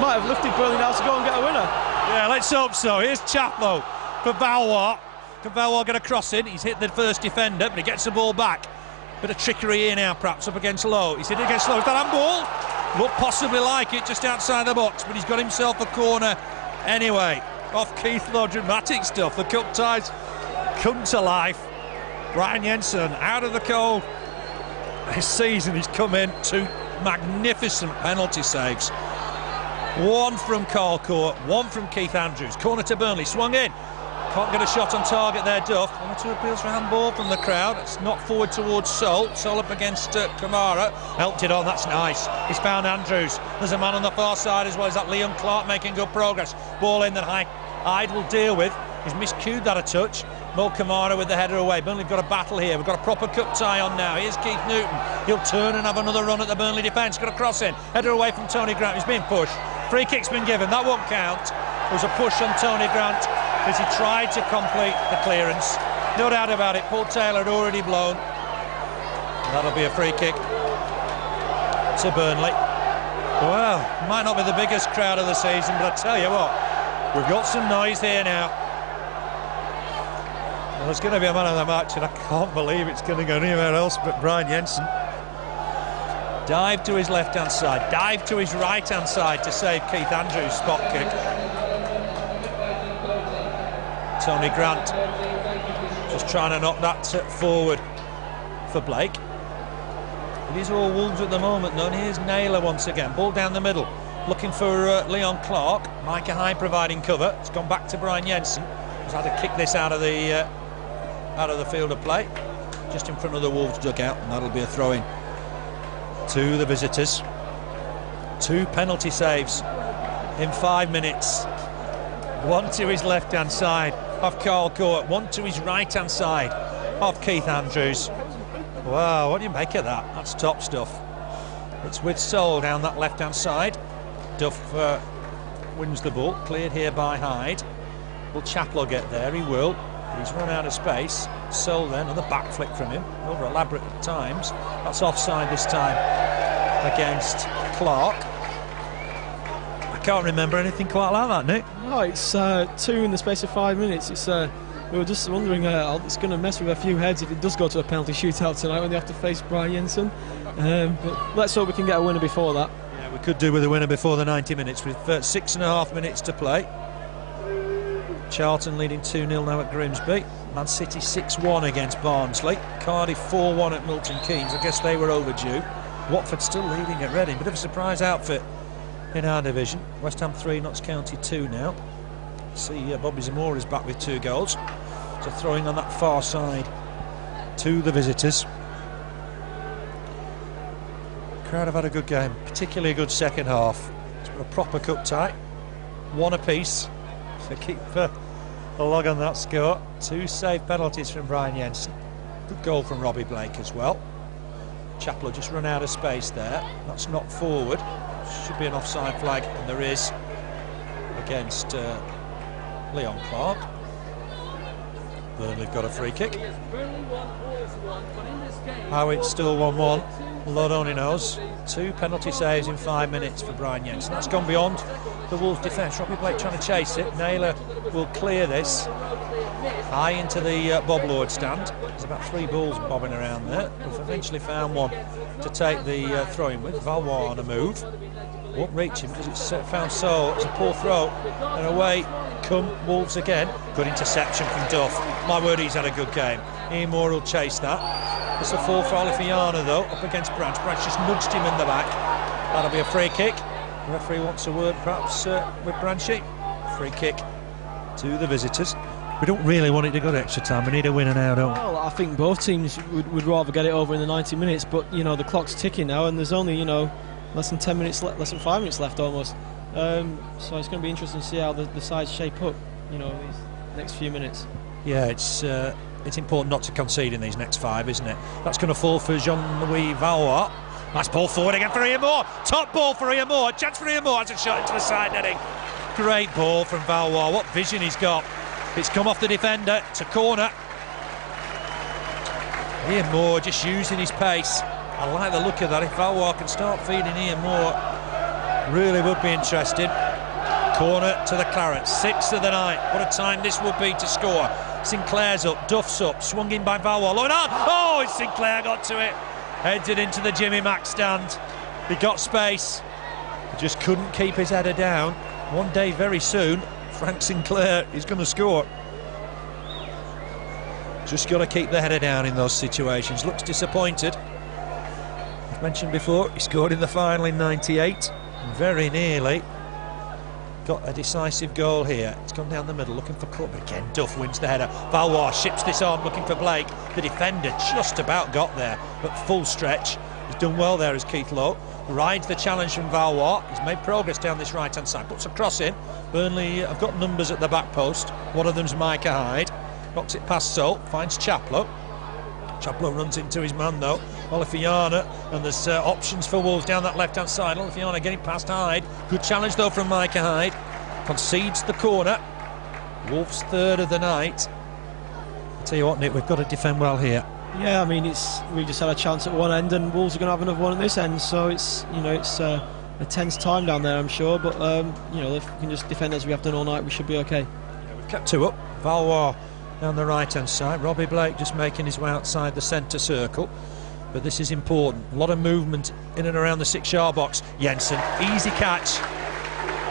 might have lifted Burnley now to go and get a winner. Yeah, let's hope so. Here's Chaplow for Valois. Can Valois get a cross in? He's hit the first defender, but he gets the ball back. Bit of trickery here now, perhaps, up against Lowe. He's hit it against Lowe. Is that handball? Looked possibly like it, just outside the box, but he's got himself a corner anyway. Off Keith Lowe, dramatic stuff. The cup ties come to life. Brian Jensen out of the cold. This season he's come in 2 magnificent penalty saves. 1 from Cort, 1 from Keith Andrews. Corner to Burnley, swung in. Can't get a shot on target there, Duff. 1 or 2 appeals for handball from the crowd. It's not forward towards Seol. Seol up against Camara. Helped it on, that's nice. He's found Andrews. There's a man on the far side as well. Is that Leon Clark making good progress? Ball in that Hyde will deal with. He's miscued that a touch. Mo Camara with the header away. Burnley have got a battle here. We've got a proper cup tie on now. Here's Keith Newton. He'll turn and have another run at the Burnley defence. Got a cross in. Header away from Tony Grant. He's being pushed. Free kick's been given. That won't count. There was a push on Tony Grant as he tried to complete the clearance. No doubt about it. Paul Taylor had already blown. That'll be a free kick to Burnley. Well, might not be the biggest crowd of the season, but I tell you what, we've got some noise here now. Well, there's going to be a man of the match, and I can't believe it's going to go anywhere else but Brian Jensen. Dive to his left-hand side, dive to his right-hand side to save Keith Andrews' spot kick. Tony Grant just trying to knock that forward for Blake. It is all Wolves at the moment, though. And here's Naylor once again. Ball down the middle, looking for Leon Clark. Micah Hyde providing cover. It's gone back to Brian Jensen. He's had to kick this out of the field of play, just in front of the Wolves dugout, and that'll be a throw-in to the visitors. 2 penalty saves in 5 minutes. 1 to his left-hand side of Cort, 1 to his right-hand side of Keith Andrews. Wow, what do you make of that? That's top stuff. It's with Seol down that left-hand side. Duff wins the ball, cleared here by Hyde. Will Chaplow get there? He will. He's run out of space. Seol then, another back flick from him, over elaborate at times. That's offside this time against Clark. I can't remember anything quite like that, Nick. No, it's 2 in the space of 5 minutes. It's we were just wondering, it's going to mess with a few heads if it does go to a penalty shootout tonight when they have to face Brian Jensen. But let's hope we can get a winner before that. Yeah, we could do with a winner before the 90 minutes with 6.5 minutes to play. Charlton leading 2-0 now at Grimsby. Man City 6-1 against Barnsley. Cardiff 4-1 at Milton Keynes. I guess they were overdue. Watford still leading at Reading. Bit of a surprise outfit in our division. West Ham 3, Notts County 2 now. See, Bobby Zamora is back with 2 goals. So throwing on that far side to the visitors. Crowd have had a good game, particularly a good second half. It's been a proper cup tie. 1 apiece. So keep a log on that score. 2 saved penalties from Brian Jensen. Good goal from Robbie Blake as well. Chaplow just run out of space there. That's not forward. Should be an offside flag, and there is against Leon Clark. Burnley got a free kick. How it's still 1-1, Lord only knows. 2 penalty saves in 5 minutes for Brian Jensen. That's gone beyond the Wolves' defence. Robbie Blake trying to chase it. Naylor will clear this. High into the Bob Lord stand. There's about 3 balls bobbing around there. We've eventually found one to take the throw-in with. Valois on a move. Won't reach him because it's found Seol. It's a poor throw. And away come Wolves again. Good interception from Duff. My word, he's had a good game. Ian Moore will chase that. It's a fall for Olofinjana though, up against Branch. Branch just nudged him in the back. That'll be a free kick. The referee wants a word perhaps with Branchy. Free kick to the visitors. We don't really want it to go to extra time. We need a winner now, don't we? Well, I think both teams would rather get it over in the 90 minutes, but you know the clock's ticking now, and there's only less than 10 minutes, less than 5 minutes left almost. So it's going to be interesting to see how the sides shape up, these next few minutes. Yeah, it's important not to concede in these next 5, isn't it? That's going to fall for Jean-Louis Valois. Nice ball forward again for Ian Moore. Top ball for Ian Moore. Chance for Ian Moore. Has a shot into the side netting. Great ball from Valois. What vision he's got. It's come off the defender to corner. Ian Moore just using his pace. I like the look of that. If Valois can start feeding Ian Moore, really would be interesting. Corner to the Clarets. 6th of the night. What a time this would be to score. Sinclair's up, Duff's up, swung in by Valois. Low and on. Oh, Sinclair got to it. Headed into the Jimmy Mack stand. He got space. He just couldn't keep his header down. One day very soon, Frank Sinclair is going to score. Just got to keep the header down in those situations. Looks disappointed. As mentioned before, he scored in the final in '98. Very nearly got a decisive goal here. It's gone down the middle, looking for Cort, but again, Duff wins the header. Valois ships this on, looking for Blake. The defender just about got there, but full stretch. He's done well there as Keith Lowe. Rides the challenge from Valois. He's made progress down this right-hand side. Puts a cross in. Burnley have got numbers at the back post. One of them's Micah Hyde. Knocks it past Seol, finds Chaplow. Chaplow runs into his man though, Olofinjana, and there's options for Wolves down that left-hand side. Olofinjana getting past Hyde. Good challenge though from Micah Hyde. Concedes the corner. Wolves 3rd of the night. I'll tell you what, Nick, we've got to defend well here. Yeah, I mean, we just had a chance at one end, and Wolves are going to have another one at this end. So it's a tense time down there, I'm sure. But if we can just defend as we have done all night, we should be okay. Yeah, we've kept 2 up. Valois down the right-hand side. Robbie Blake just making his way outside the centre circle. But this is important. A lot of movement in and around the 6-yard box. Jensen, easy catch.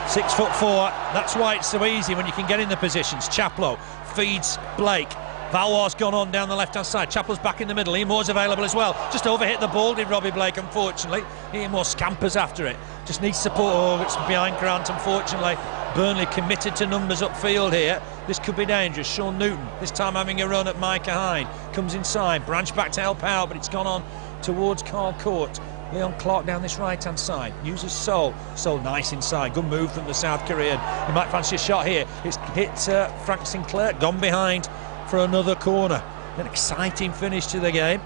6'4". That's why it's so easy when you can get in the positions. Chaplow feeds Blake. Valois gone on down the left-hand side. Chaplow's back in the middle. Ian Moore's available as well. Just overhit the ball, did Robbie Blake, unfortunately. Ian Moore scampers after it. Just needs support. Oh, it's behind Grant, unfortunately. Burnley committed to numbers upfield here. This could be dangerous. Sean Newton, this time having a run at Micah Hyde. Comes inside. Branch back to help out, but it's gone on towards Cort. Leon Clark down this right-hand side. Uses Seol. Seol nice inside. Good move from the South Korean. He might fancy a shot here. It's hit Frank Sinclair. Gone behind for another corner. An exciting finish to the game.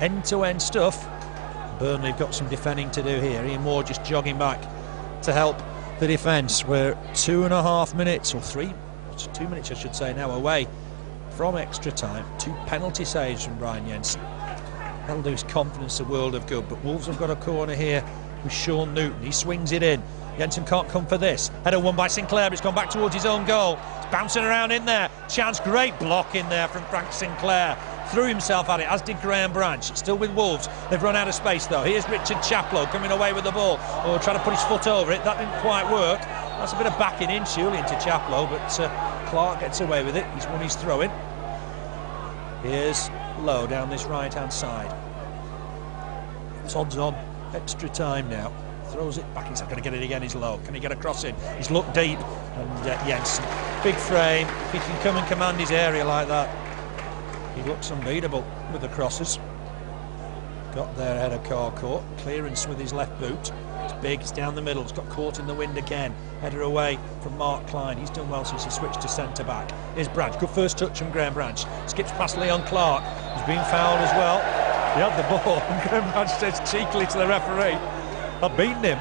End-to-end stuff. Burnley have got some defending to do here. Ian Moore just jogging back to help the defence. We're 2.5 minutes, or 2 minutes I should say now, away from extra time. 2 penalty saves from Brian Jensen. That'll do his confidence a world of good. But Wolves have got a corner here with Sean Newton. He swings it in. Jensen can't come for this. Header won by Sinclair, but it's gone back towards his own goal. It's bouncing around in there. Chance, great block in there from Frank Sinclair. Threw himself at it, as did Graham Branch. Still with Wolves. They've run out of space though. Here's Richard Chaplow coming away with the ball. Oh, trying to put his foot over it. That didn't quite work. That's a bit of backing in surely into Chaplow, but Clark gets away with it. He's won his throw-in. Here's Lowe down this right-hand side. It's odds on. Extra time now. Throws it back. He's not going to get it again. He's Low. Can he get a cross in? He's looked deep. And Jensen, big frame. If he can come and command his area like that, he looks unbeatable with the crosses. Got there ahead of Cort. Clearance with his left boot. It's big. It's down the middle. It's got caught in the wind again. Header away from Mark Klein. He's done well since he switched to centre back. Here's Branch. Good first touch from Graham Branch. Skips past Leon Clark. He's been fouled as well. He had the ball, and Graham Branch says cheekily to the referee, "I've beaten him,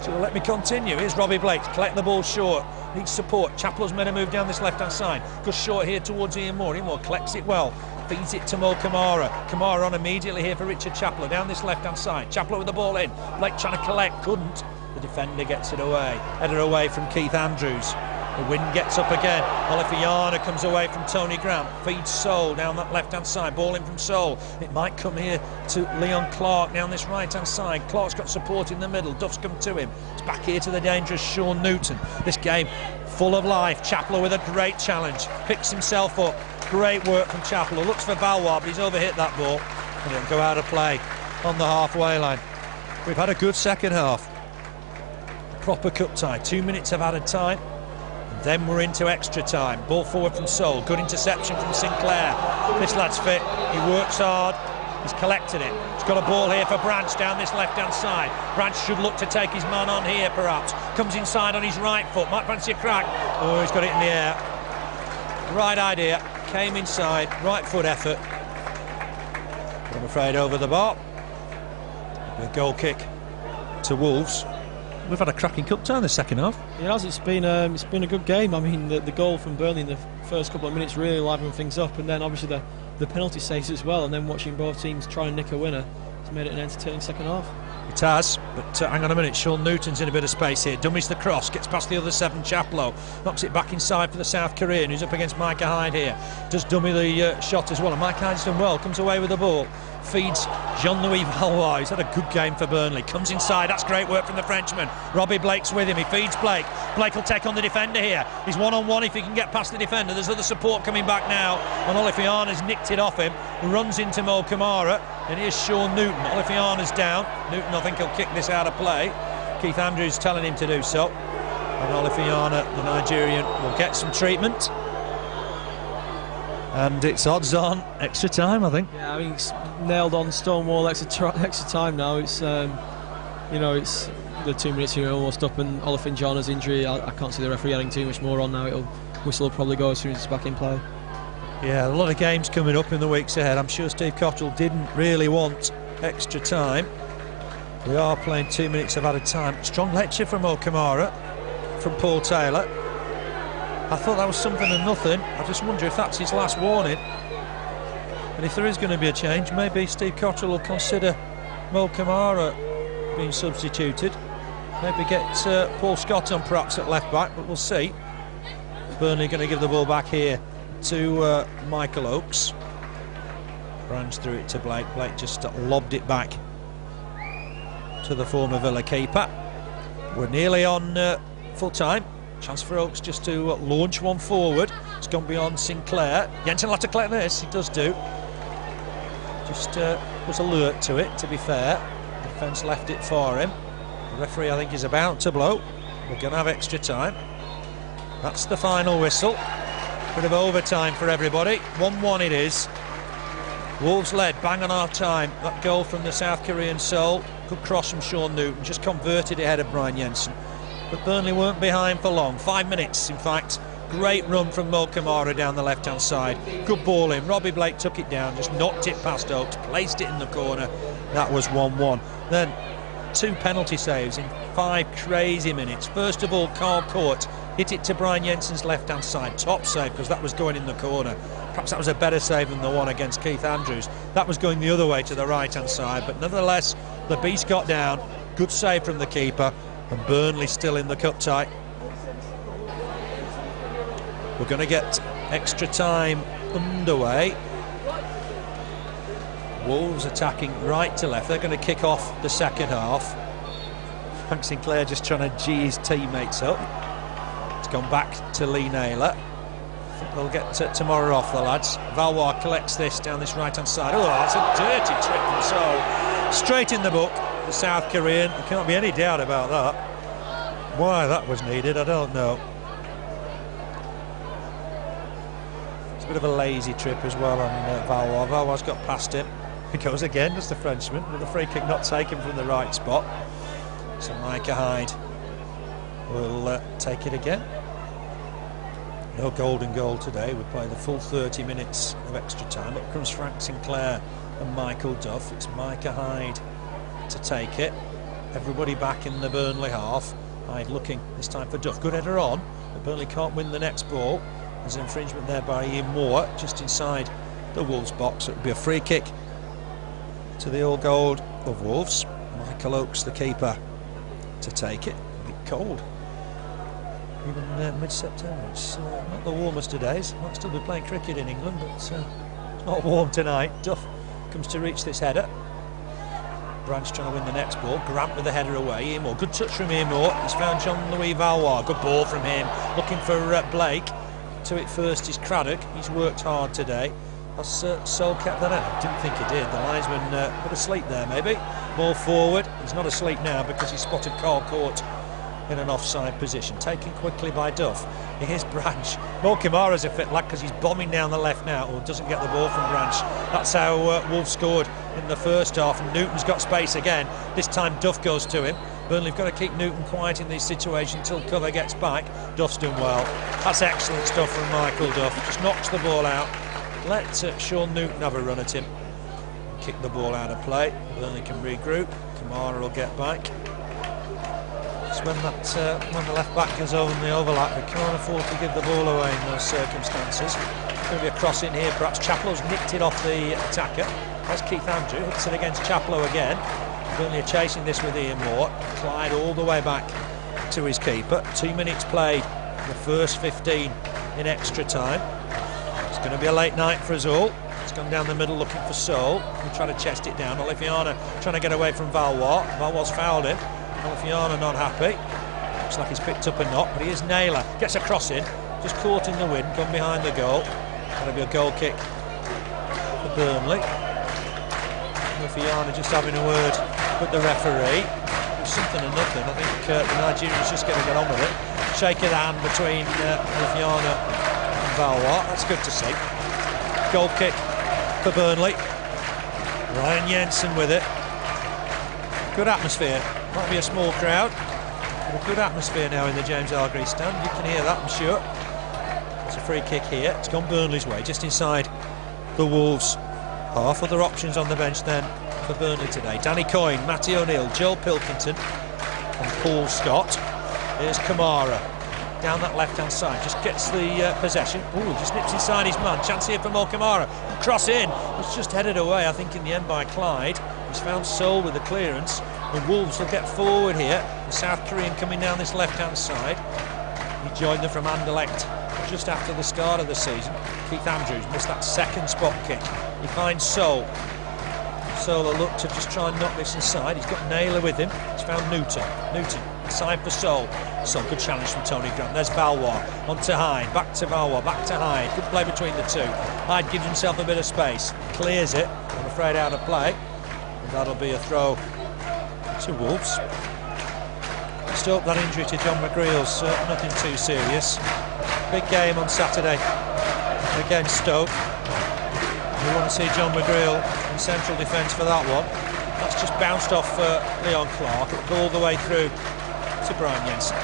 so let me continue." Here's Robbie Blake, collect the ball short, needs support. Chaplow's made a move down this left-hand side, goes short here towards Ian Moore. Ian Moore collects it well, feeds it to Mo Camara. Camara on immediately here for Richard Chaplow, down this left-hand side. Chaplow with the ball in, Blake trying to collect, couldn't. The defender gets it away. Header away from Keith Andrews. The wind gets up again. Olofinjana comes away from Tony Grant, feeds Seol down that left-hand side, ball in from Seol. It might come here to Leon Clark down this right-hand side. Clark's got support in the middle, Duff's come to him. It's back here to the dangerous Sean Newton. This game full of life. Chaplow with a great challenge, picks himself up. Great work from Chaplow, looks for Valois, but he's overhit that ball and it'll go out of play on the halfway line. We've had a good second half. Proper cup tie, 2 minutes of added time. Then we're into extra time. Ball forward from Seol. Good interception from Sinclair. This lad's fit. He works hard. He's collected it. He's got a ball here for Branch down this left-hand side. Branch should look to take his man on here, perhaps. Comes inside on his right foot. Might fancy a crack. Oh, he's got it in the air. Right idea. Came inside. Right foot effort. But I'm afraid over the bar. A goal kick to Wolves. We've had a cracking cup tie in the second half. It has. It's been a good game. I mean, the goal from Burnley in the first couple of minutes really livened things up, and then obviously the penalty saves as well, and then watching both teams try and nick a winner has made it an entertaining second half. It has, but hang on a minute, Sean Newton's in a bit of space here, dummies the cross, gets past the other 7, Chaplow, knocks it back inside for the South Korean, who's up against Micah Hyde here, does dummy the shot as well, and Micah Hyde's done well, comes away with the ball, feeds Jean-Louis Valois, he's had a good game for Burnley, comes inside, that's great work from the Frenchman, Robbie Blake's with him, he feeds Blake, Blake will take on the defender here, he's one-on-one if he can get past the defender, there's other support coming back now, and Olofinjana's nicked it off him, runs into Camara, and here's Sean Newton. Olofinjana's down. Newton, I think, he'll kick this out of play. Keith Andrews telling him to do so. And Olofinjana, the Nigerian, will get some treatment. And it's odds on extra time, I think. Yeah, I mean, it's nailed on Stonewall extra time now. It's it's the 2 minutes here almost up, and Olofinjana's injury. I can't see the referee adding too much more on now. Whistle will probably go as soon as it's back in play. Yeah, a lot of games coming up in the weeks ahead. I'm sure Steve Cottrell didn't really want extra time. We are playing 2 minutes of added time. Strong lecture from Camara, from Paul Taylor. I thought that was something and nothing. I just wonder if that's his last warning. And if there is going to be a change, maybe Steve Cottrell will consider Camara being substituted. Maybe get Paul Scott on perhaps at left back, but we'll see. Burnley going to give the ball back here to Michael Oakes. Branch threw it to Blake. Blake just lobbed it back to the former Villa keeper. We're nearly on full time. Chance for Oakes just to launch one forward. It's gone beyond Sinclair. Jensen will have to collect this. He does do. Just was alert to it, to be fair. The defence left it for him. The referee, I think, is about to blow. We're going to have extra time. That's the final whistle. Bit of overtime for everybody. 1-1 it is. Wolves led, bang on half time. That goal from the South Korean Seol. Good cross from Sean Newton, just converted ahead of Brian Jensen. But Burnley weren't behind for long. 5 minutes, in fact. Great run from Camara down the left-hand side. Good ball in. Robbie Blake took it down, just knocked it past Oakes, placed it in the corner. That was 1-1. Then 2 penalty saves in 5 crazy minutes. First of all, Cort hit it to Brian Jensen's left-hand side. Top save, because that was going in the corner. Perhaps that was a better save than the one against Keith Andrews. That was going the other way to the right-hand side. But nevertheless, the beast got down. Good save from the keeper. And Burnley still in the cup tie. We're going to get extra time underway. Wolves attacking right to left. They're going to kick off the second half. Frank Sinclair just trying to gee his teammates up. It's gone back to Lee Naylor. I think they'll get tomorrow off, the lads. Valois collects this down this right-hand side. Oh, that's a dirty trick from Seol. Straight in the book, the South Korean. There can't be any doubt about that. Why that was needed, I don't know. It's a bit of a lazy trip as well on Valois. Valois got past him. He goes again, just the Frenchman, with a free kick not taken from the right spot. So Micah Hyde will take it again. No golden goal today. We play the full 30 minutes of extra time. Up comes Frank Sinclair and Michael Duff. It's Micah Hyde to take it. Everybody back in the Burnley half. Hyde looking this time for Duff. Good header on, but Burnley can't win the next ball. There's an infringement there by Ian Moore, just inside the Wolves box. It would be a free kick to the all gold of Wolves. Michael Oakes, the keeper, to take it. A bit cold even mid-September. It's not the warmest of days. Might still be playing cricket in England, but it's not warm tonight. Duff comes to reach this header. Branch trying to win the next ball. Grant with the header away. Ian Moore, good touch from Ian Moore. He's found Jean-Louis Valois. Good ball from him. Looking for Blake. To it first is Craddock. He's worked hard today. Has Seol kept that out? Didn't think he did. The linesman put asleep there, maybe. Ball forward. He's not asleep now because he spotted Cort in an offside position. Taken quickly by Duff. Here's Branch. Camara's a fit lad because he's bombing down the left now, or doesn't get the ball from Branch. That's how Wolves scored in the first half, and Newton's got space again. This time Duff goes to him. Burnley have got to keep Newton quiet in these situations until cover gets back. Duff's done well. That's excellent stuff from Michael Duff. Just knocks the ball out. Let Sean Newton have a run at him. Kick the ball out of play. Burnley can regroup. Camara will get back. It's when the left back goes over in the overlap, we can't afford to give the ball away in those circumstances. Going to be a cross in here, perhaps. Chaplow's nicked it off the attacker. That's Keith Andrew, hits it against Chaplow again. Burnley are chasing this with Ian Moore. Clyde all the way back to his keeper. 2 minutes played, the first 15 in extra time. It's going to be a late night for us all. It's gone down the middle looking for Seol. We try to chest it down. Olofinjana trying to get away from Valois. Valois fouled him. Olofinjana not happy. Looks like he's picked up a knock, but he is Naylor. Gets a cross in, just caught in the wind, gone behind the goal. That'll be a goal kick for Burnley. Olofinjana just having a word with the referee. It's something or nothing. I think the Nigerians just going to get on with it. Shake of the hand between Olofinjana and Valois. That's good to see. Goal kick for Burnley. Ryan Jensen with it. Good atmosphere. Might be a small crowd, but a good atmosphere now in the James Hargreaves stand. You can hear that, I'm sure. It's a free kick here. It's gone Burnley's way, just inside the Wolves half. Other options on the bench then for Burnley today. Danny Coyne, Matty O'Neill, Joel Pilkington and Paul Scott. Here's Camara. Down that left-hand side, just gets the possession. Ooh, just nips inside his man. Chance here for Camara. Cross in. It's just headed away, I think, in the end by Clyde. He's found Seol with the clearance. The Wolves will get forward here. The South Korean coming down this left-hand side. He joined them from Anderlecht just after the start of the season. Keith Andrews missed that second spot kick. He finds Seol. Seol will look to just try and knock this inside. He's got Naylor with him. He's found Newton. Newton inside for Seol. Seol, good challenge from Tony Grant. There's Valois. On to Hyde. Back to Valois. Back to Hyde. Good play between the two. Hyde gives himself a bit of space. Clears it. I'm afraid out of play. And that'll be a throw to Wolves. Let's hope that injury to John McGreal's nothing too serious. Big game on Saturday against Stoke. We want to see John McGreal in central defence for that one. That's just bounced off Leon Clark. It'll go all the way through to Brian Jensen.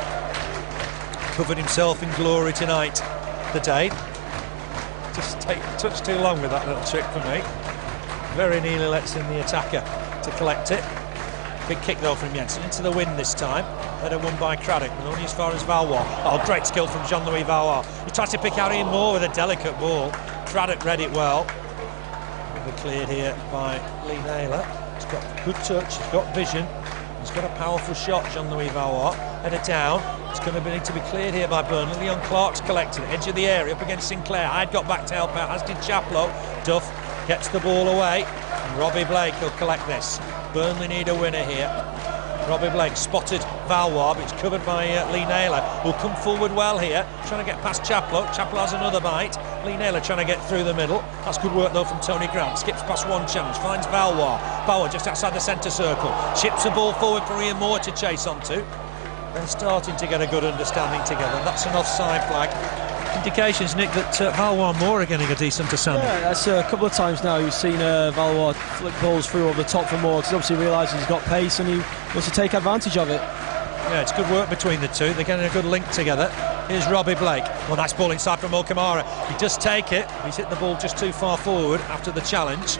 Covered himself in glory tonight, the Dane. Just touch too long with that little trick for me. Very nearly lets in the attacker to collect it. Big kick though from Jensen into the wind this time. Header won by Craddock, and only as far as Valois. Oh, great skill from Jean-Louis Valois. He tries to pick out Ian Moore with a delicate ball. Craddock read it well. Cleared here by Lee Naylor. He's got good touch, he's got vision, he's got a powerful shot, Jean-Louis Valois. Header down, it's going to need to be cleared here by Burnley. Leon Clark's collected it, edge of the area up against Sinclair. Hyde got back to help out, as did Chaplow. Duff gets the ball away, and Robbie Blake will collect this. Burnley need a winner here. Robbie Blake spotted Valois, but it's covered by Lee Naylor, who'll come forward well here, trying to get past Chaplow. Chaplow has another bite. Lee Naylor trying to get through the middle. That's good work though from Tony Grant. Skips past one challenge, finds Valois. Valois just outside the centre circle. Chips the ball forward for Ian Moore to chase onto. They're starting to get a good understanding together. That's an offside flag. Indications, Nick, that Valois and Moore are getting a decent understanding. Yeah, that's a couple of times now you've seen Valois flick balls through over the top for Moore, because he obviously realises he's got pace and he wants to take advantage of it. Yeah, it's good work between the two. They're getting a good link together. Here's Robbie Blake. Well, nice ball inside from Camara. He does take it. He's hit the ball just too far forward after the challenge.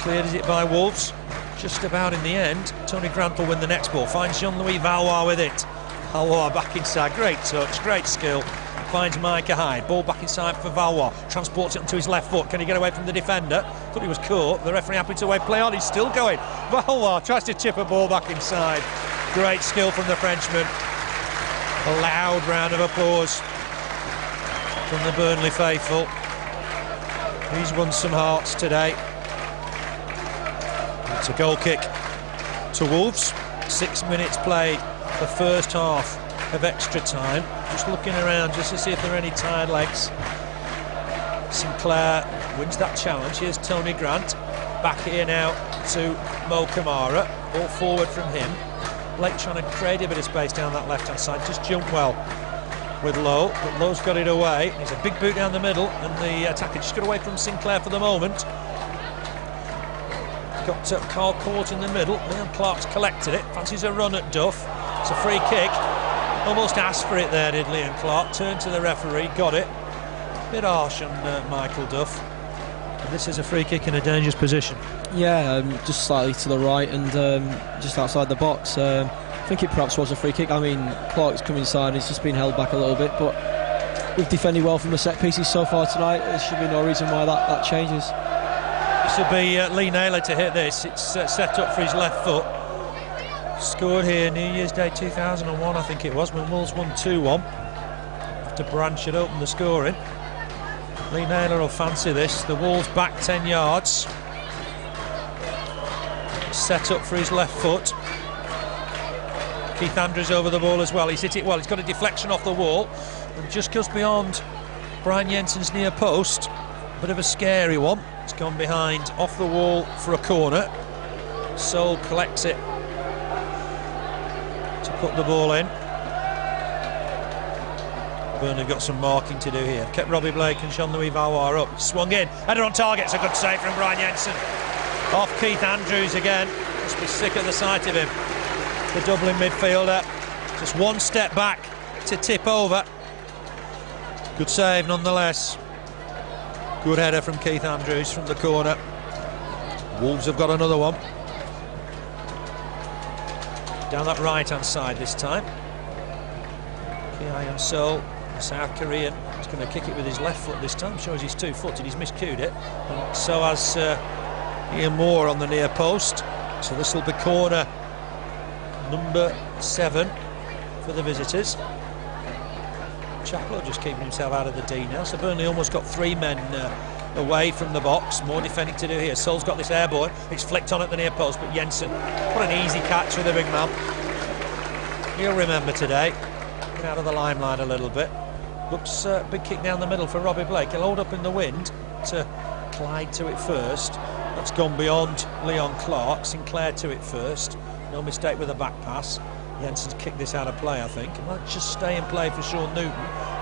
Cleared it by Wolves. Just about in the end. Tony Grant will win the next ball. Finds Jean-Louis Valois with it. Valois back inside. Great touch, great skill. Finds Micah Hyde. Ball back inside for Valois. Transports it onto his left foot. Can he get away from the defender? Thought he was caught. The referee happy to wave play on. He's still going. Valois tries to chip a ball back inside. Great skill from the Frenchman. A loud round of applause from the Burnley faithful. He's won some hearts today. It's a goal kick to Wolves. 6 minutes played, the first half of extra time. Just looking around just to see if there are any tired legs. Sinclair wins that challenge. Here's Tony Grant. Back here now to Mo Camara. All forward from him. Blake trying to create a bit of space down that left-hand side. Just jumped well with Lowe, but Lowe's got it away. He's a big boot down the middle, and the attacker just got away from Sinclair for the moment. Got Cort in the middle. Leon Clark's collected it. Fancies a run at Duff. It's a free kick. Almost asked for it there, did Leon Clark. Turned to the referee, got it. Bit harsh on Michael Duff. But this is a free kick in a dangerous position. Yeah, just slightly to the right and just outside the box. I think it perhaps was a free kick. I mean, Clark's come inside, he's just been held back a little bit, but we've defended well from the set pieces so far tonight. There should be no reason why that changes. This will be Lee Naylor to hit this. It's set up for his left foot. Scored here New Year's Day 2001, I think it was, when Wolves won 2-1. After Branch had opened the scoring. Lee Naylor will fancy this. The Wolves back 10 yards. Set up for his left foot. Keith Andrews over the ball as well. He's hit it well. He's got a deflection off the wall. And just goes beyond Brian Jensen's near post. Bit of a scary one. It's gone behind, off the wall for a corner. Seol collects it to put the ball in. Burnley got some marking to do here. Kept Robbie Blake and Jean-Louis Valois up. Swung in. Header on target. It's a good save from Brian Jensen. Off Keith Andrews again. Must be sick at the sight of him. The Dublin midfielder. Just one step back to tip over. Good save nonetheless. Good header from Keith Andrews from the corner. Wolves have got another one. Down that right-hand side this time. Ki-Hyeon Seol, South Korean. He's going to kick it with his left foot this time. Shows he's two-footed. He's miscued it. And so has Ian Moore on the near post. So this will be corner number 7 for the visitors. Chaplow just keeping himself out of the D now. So Burnley almost got 3 men away from the box. More defending to do here. Seol's got this airborne. It's flicked on at the near post, but Jensen, what an easy catch with the big man. He'll remember today. Get out of the limelight a little bit. Looks big kick down the middle for Robbie Blake. He'll hold up in the wind to Clyde to it first. That's gone beyond Leon Clark. Sinclair to it first. No mistake with a back pass. Jensen's kicked this out of play, I think. It might just stay in play for Sean Newton.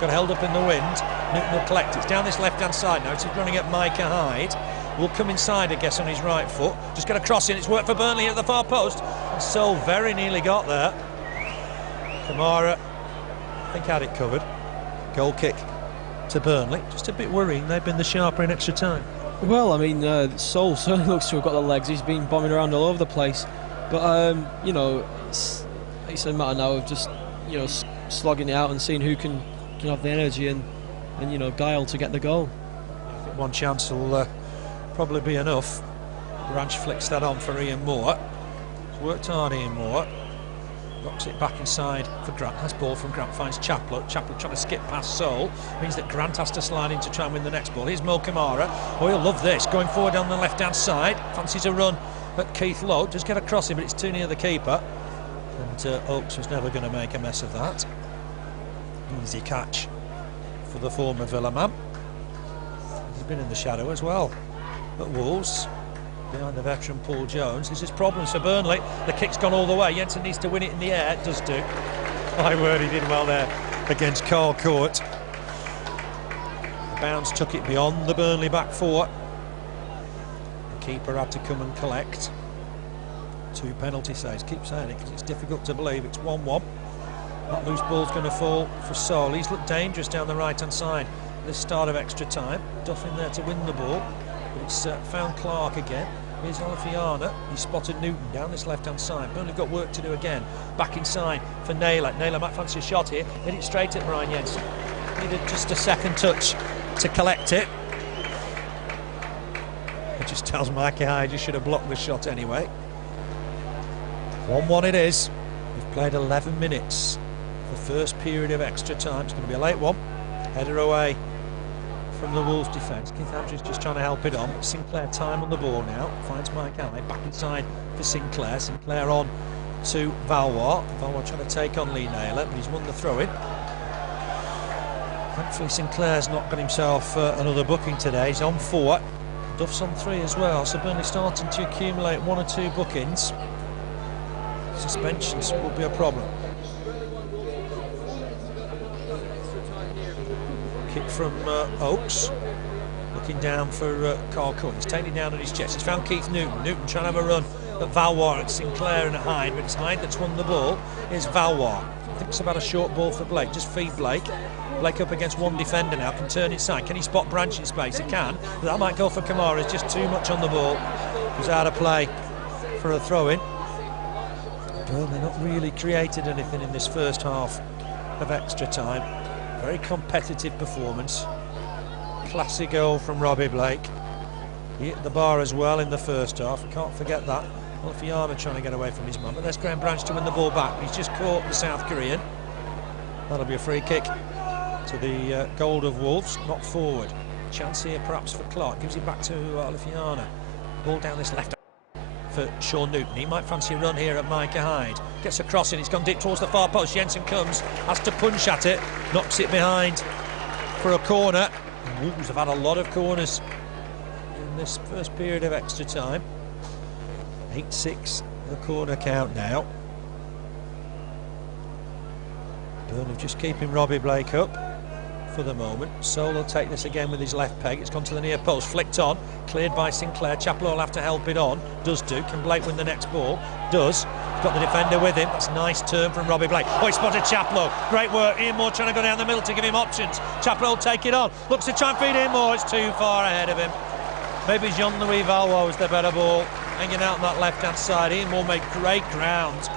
Got held up in the wind. Newton will collect it. It's down this left-hand side now. It's running at Micah Hyde. Will come inside, I guess, on his right foot. Just got a cross in. It's worked for Burnley at the far post. And Seol very nearly got there. Camara, I think, had it covered. Goal kick to Burnley. Just a bit worrying. They've been the sharper in extra time. Well, I mean, Seol certainly looks to have got the legs. He's been bombing around all over the place. But, you know, it's a matter now of just, you know, slogging it out and seeing who can have the energy and you know, guile to get the goal. I think one chance will probably be enough. Branch flicks that on for Ian Moore. He's worked hard, Ian Moore. Rocks it back inside for Grant. Has ball from Grant, finds Chaplow. Chaplow trying to skip past Seol. Means that Grant has to slide in to try and win the next ball. Here's Mo Camara. Oh, he'll love this. Going forward on the left-hand side. Fancies a run at Keith Lowe. Just get across him, but it's too near the keeper. And Oakes was never going to make a mess of that. Easy catch for the former Villa man. He's been in the shadow as well. But Wolves, behind the veteran Paul Jones. This is problems for Burnley. The kick's gone all the way. Jensen needs to win it in the air. It does do. My word, he did well there against Cort. The bounce took it beyond the Burnley back 4. The keeper had to come and collect. 2 penalty saves. Keep saying it because it's difficult to believe. It's 1-1. That loose ball's going to fall for Seol. He's looked dangerous down the right-hand side at the start of extra time. Duff in there to win the ball. But it's found Clark again. Here's Olofinjana. He spotted Newton down this left-hand side. Burnley got work to do again. Back inside for Naylor. Naylor might fancy a shot here. Hit it straight at Brian Jensen. Needed just a second touch to collect it. It just tells Micah Hyde you should have blocked the shot anyway. 1-1 it is. We've played 11 minutes. the first period of extra time. It's going to be a late one. Header away from the Wolves defence. Keith Andrews just trying to help it on. Sinclair time on the ball now. Finds Micah back inside for Sinclair. Sinclair on to Valois. Valois trying to take on Naylor, but he's won the throw-in. Thankfully Sinclair's not got himself another booking today. He's on 4. Duff's on 3 as well, so Burnley starting to accumulate 1 or 2 bookings. Suspensions will be a problem. Kick from Oakes, looking down for Cort. He's taking it down on his chest. He's found Keith Newton. Newton trying to have a run at Valois, at Sinclair and at Hyde, but it's Hyde that's won the ball. Here's Valois. Thinks about a short ball for Blake. Just feed Blake. Blake up against one defender now, can turn inside. Can he spot Branch in space? He can. But that might go for Camara. It's just too much on the ball. He's out of play for a throw-in. Burnley not really created anything in this first half of extra time. Very competitive performance. Classy goal from Robbie Blake. He hit the bar as well in the first half. We can't forget that. Olofinjana trying to get away from his man, but there's Graham Branch to win the ball back. He's just caught the South Korean. That'll be a free kick to the goal of Wolves, not forward. Chance here perhaps for Clark. Gives it back to Olofinjana. Ball down this left for Sean Newton. He might fancy a run here at Micah Hyde. Gets a cross in, it's gone deep towards the far post. Jensen comes, has to punch at it, knocks it behind for a corner. Wolves have had a lot of corners in this first period of extra time. 8-6 the corner count now. Burnley just keeping Robbie Blake up for the moment. Seol will take this again with his left peg. It's gone to the near post, flicked on, cleared by Sinclair. Chaplow will have to help it on. Does do. Can Blake win the next ball? Does. He's got the defender with him. That's a nice turn from Robbie Blake. Oh, he spotted Chaplow. Great work. Ian Moore trying to go down the middle to give him options. Chaplow will take it on. Looks to try and feed Ian Moore. It's too far ahead of him. Maybe Jean-Louis Valois was the better ball. Hanging out on that left-hand side. Ian Moore made great ground.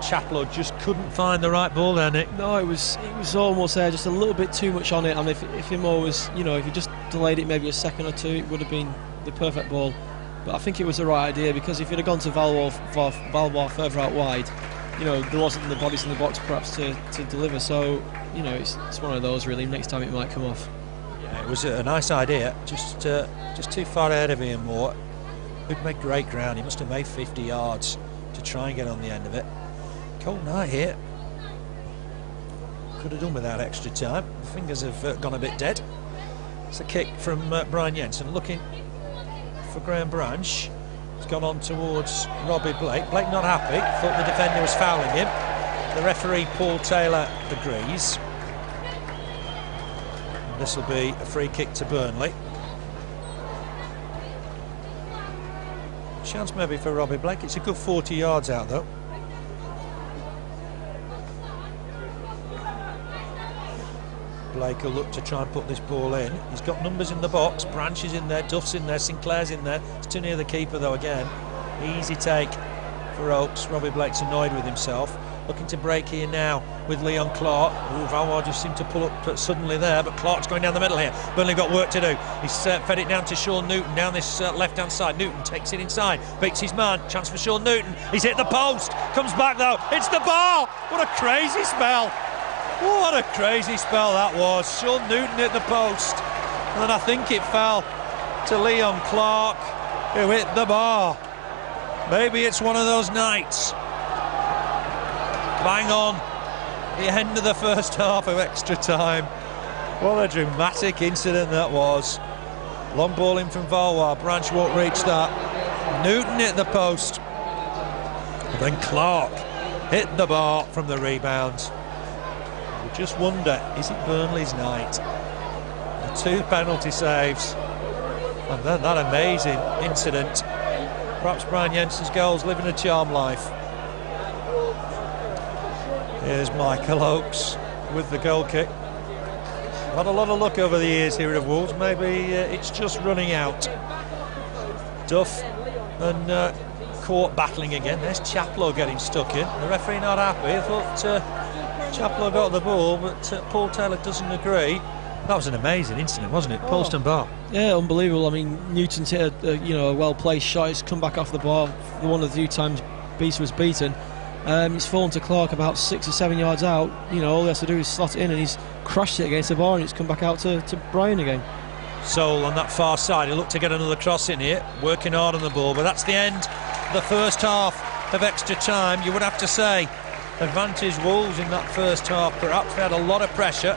Chaplow just couldn't find the right ball there, Nick. No, it was almost there, just a little bit too much on it. And if Imo was, if he just delayed it maybe a second or two, it would have been the perfect ball. But I think it was the right idea, because if he'd have gone to Valois further out wide, there wasn't the bodies in the box perhaps to deliver. So, it's one of those really. Next time it might come off. Yeah, it was a nice idea, just too far ahead of Ian Moore. He'd made great ground. He must have made 50 yards to try and get on the end of it. Cold night here. Could have done without extra time. The fingers have gone a bit dead. It's a kick from Brian Jensen, looking for Graham Branch. He's gone on towards Robbie Blake. Blake not happy, thought the defender was fouling him. The referee, Paul Taylor, agrees. This will be a free kick to Burnley. Chance maybe for Robbie Blake. It's a good 40 yards out though. Blake will look to try and put this ball in. He's got numbers in the box. Branch is in there, Duff's in there, Sinclair's in there. It's too near the keeper though again. Easy take for Oakes. Robbie Blake's annoyed with himself. Looking to break here now with Leon Clark. Ooh, Valois just seemed to pull up suddenly there, but Clark's going down the middle here. Burnley got work to do. He's fed it down to Sean Newton down this left-hand side. Newton takes it inside, beats his man. Chance for Sean Newton. He's hit the post. Comes back though. It's the bar. What a crazy spell. What a crazy spell that was. Sean Newton hit the post, and then I think it fell to Leon Clark, who hit the bar. Maybe it's one of those nights. Bang on the end of the first half of extra time. What a dramatic incident that was. Long ball in from Valois. Branch won't reach that. Newton hit the post. And then Clark hit the bar from the rebound. You just wonder, is it Burnley's night? The 2 penalty saves. And then that amazing incident. Perhaps Brian Jensen's goals living a charmed life. Here's Michael Oakes with the goal kick. Had a lot of luck over the years here at Wolves. Maybe it's just running out. Duff and Cort battling again. There's Chaplow getting stuck in. The referee not happy. I thought Chaplow got the ball, but Paul Taylor doesn't agree. That was an amazing incident, wasn't it? Post and bar. Yeah, unbelievable. I mean, Newton's hit a well-placed shot. He's come back off the bar. One of the few times Beast was beaten. It's fallen to Clark about 6 or 7 yards out. You know, all he has to do is slot it in, and he's crushed it against the bar, and it's come back out to Brian again. Seol on that far side, he looked to get another cross in here, working hard on the ball, but that's the end of the first half of extra time. You would have to say advantage Wolves in that first half. Perhaps they had a lot of pressure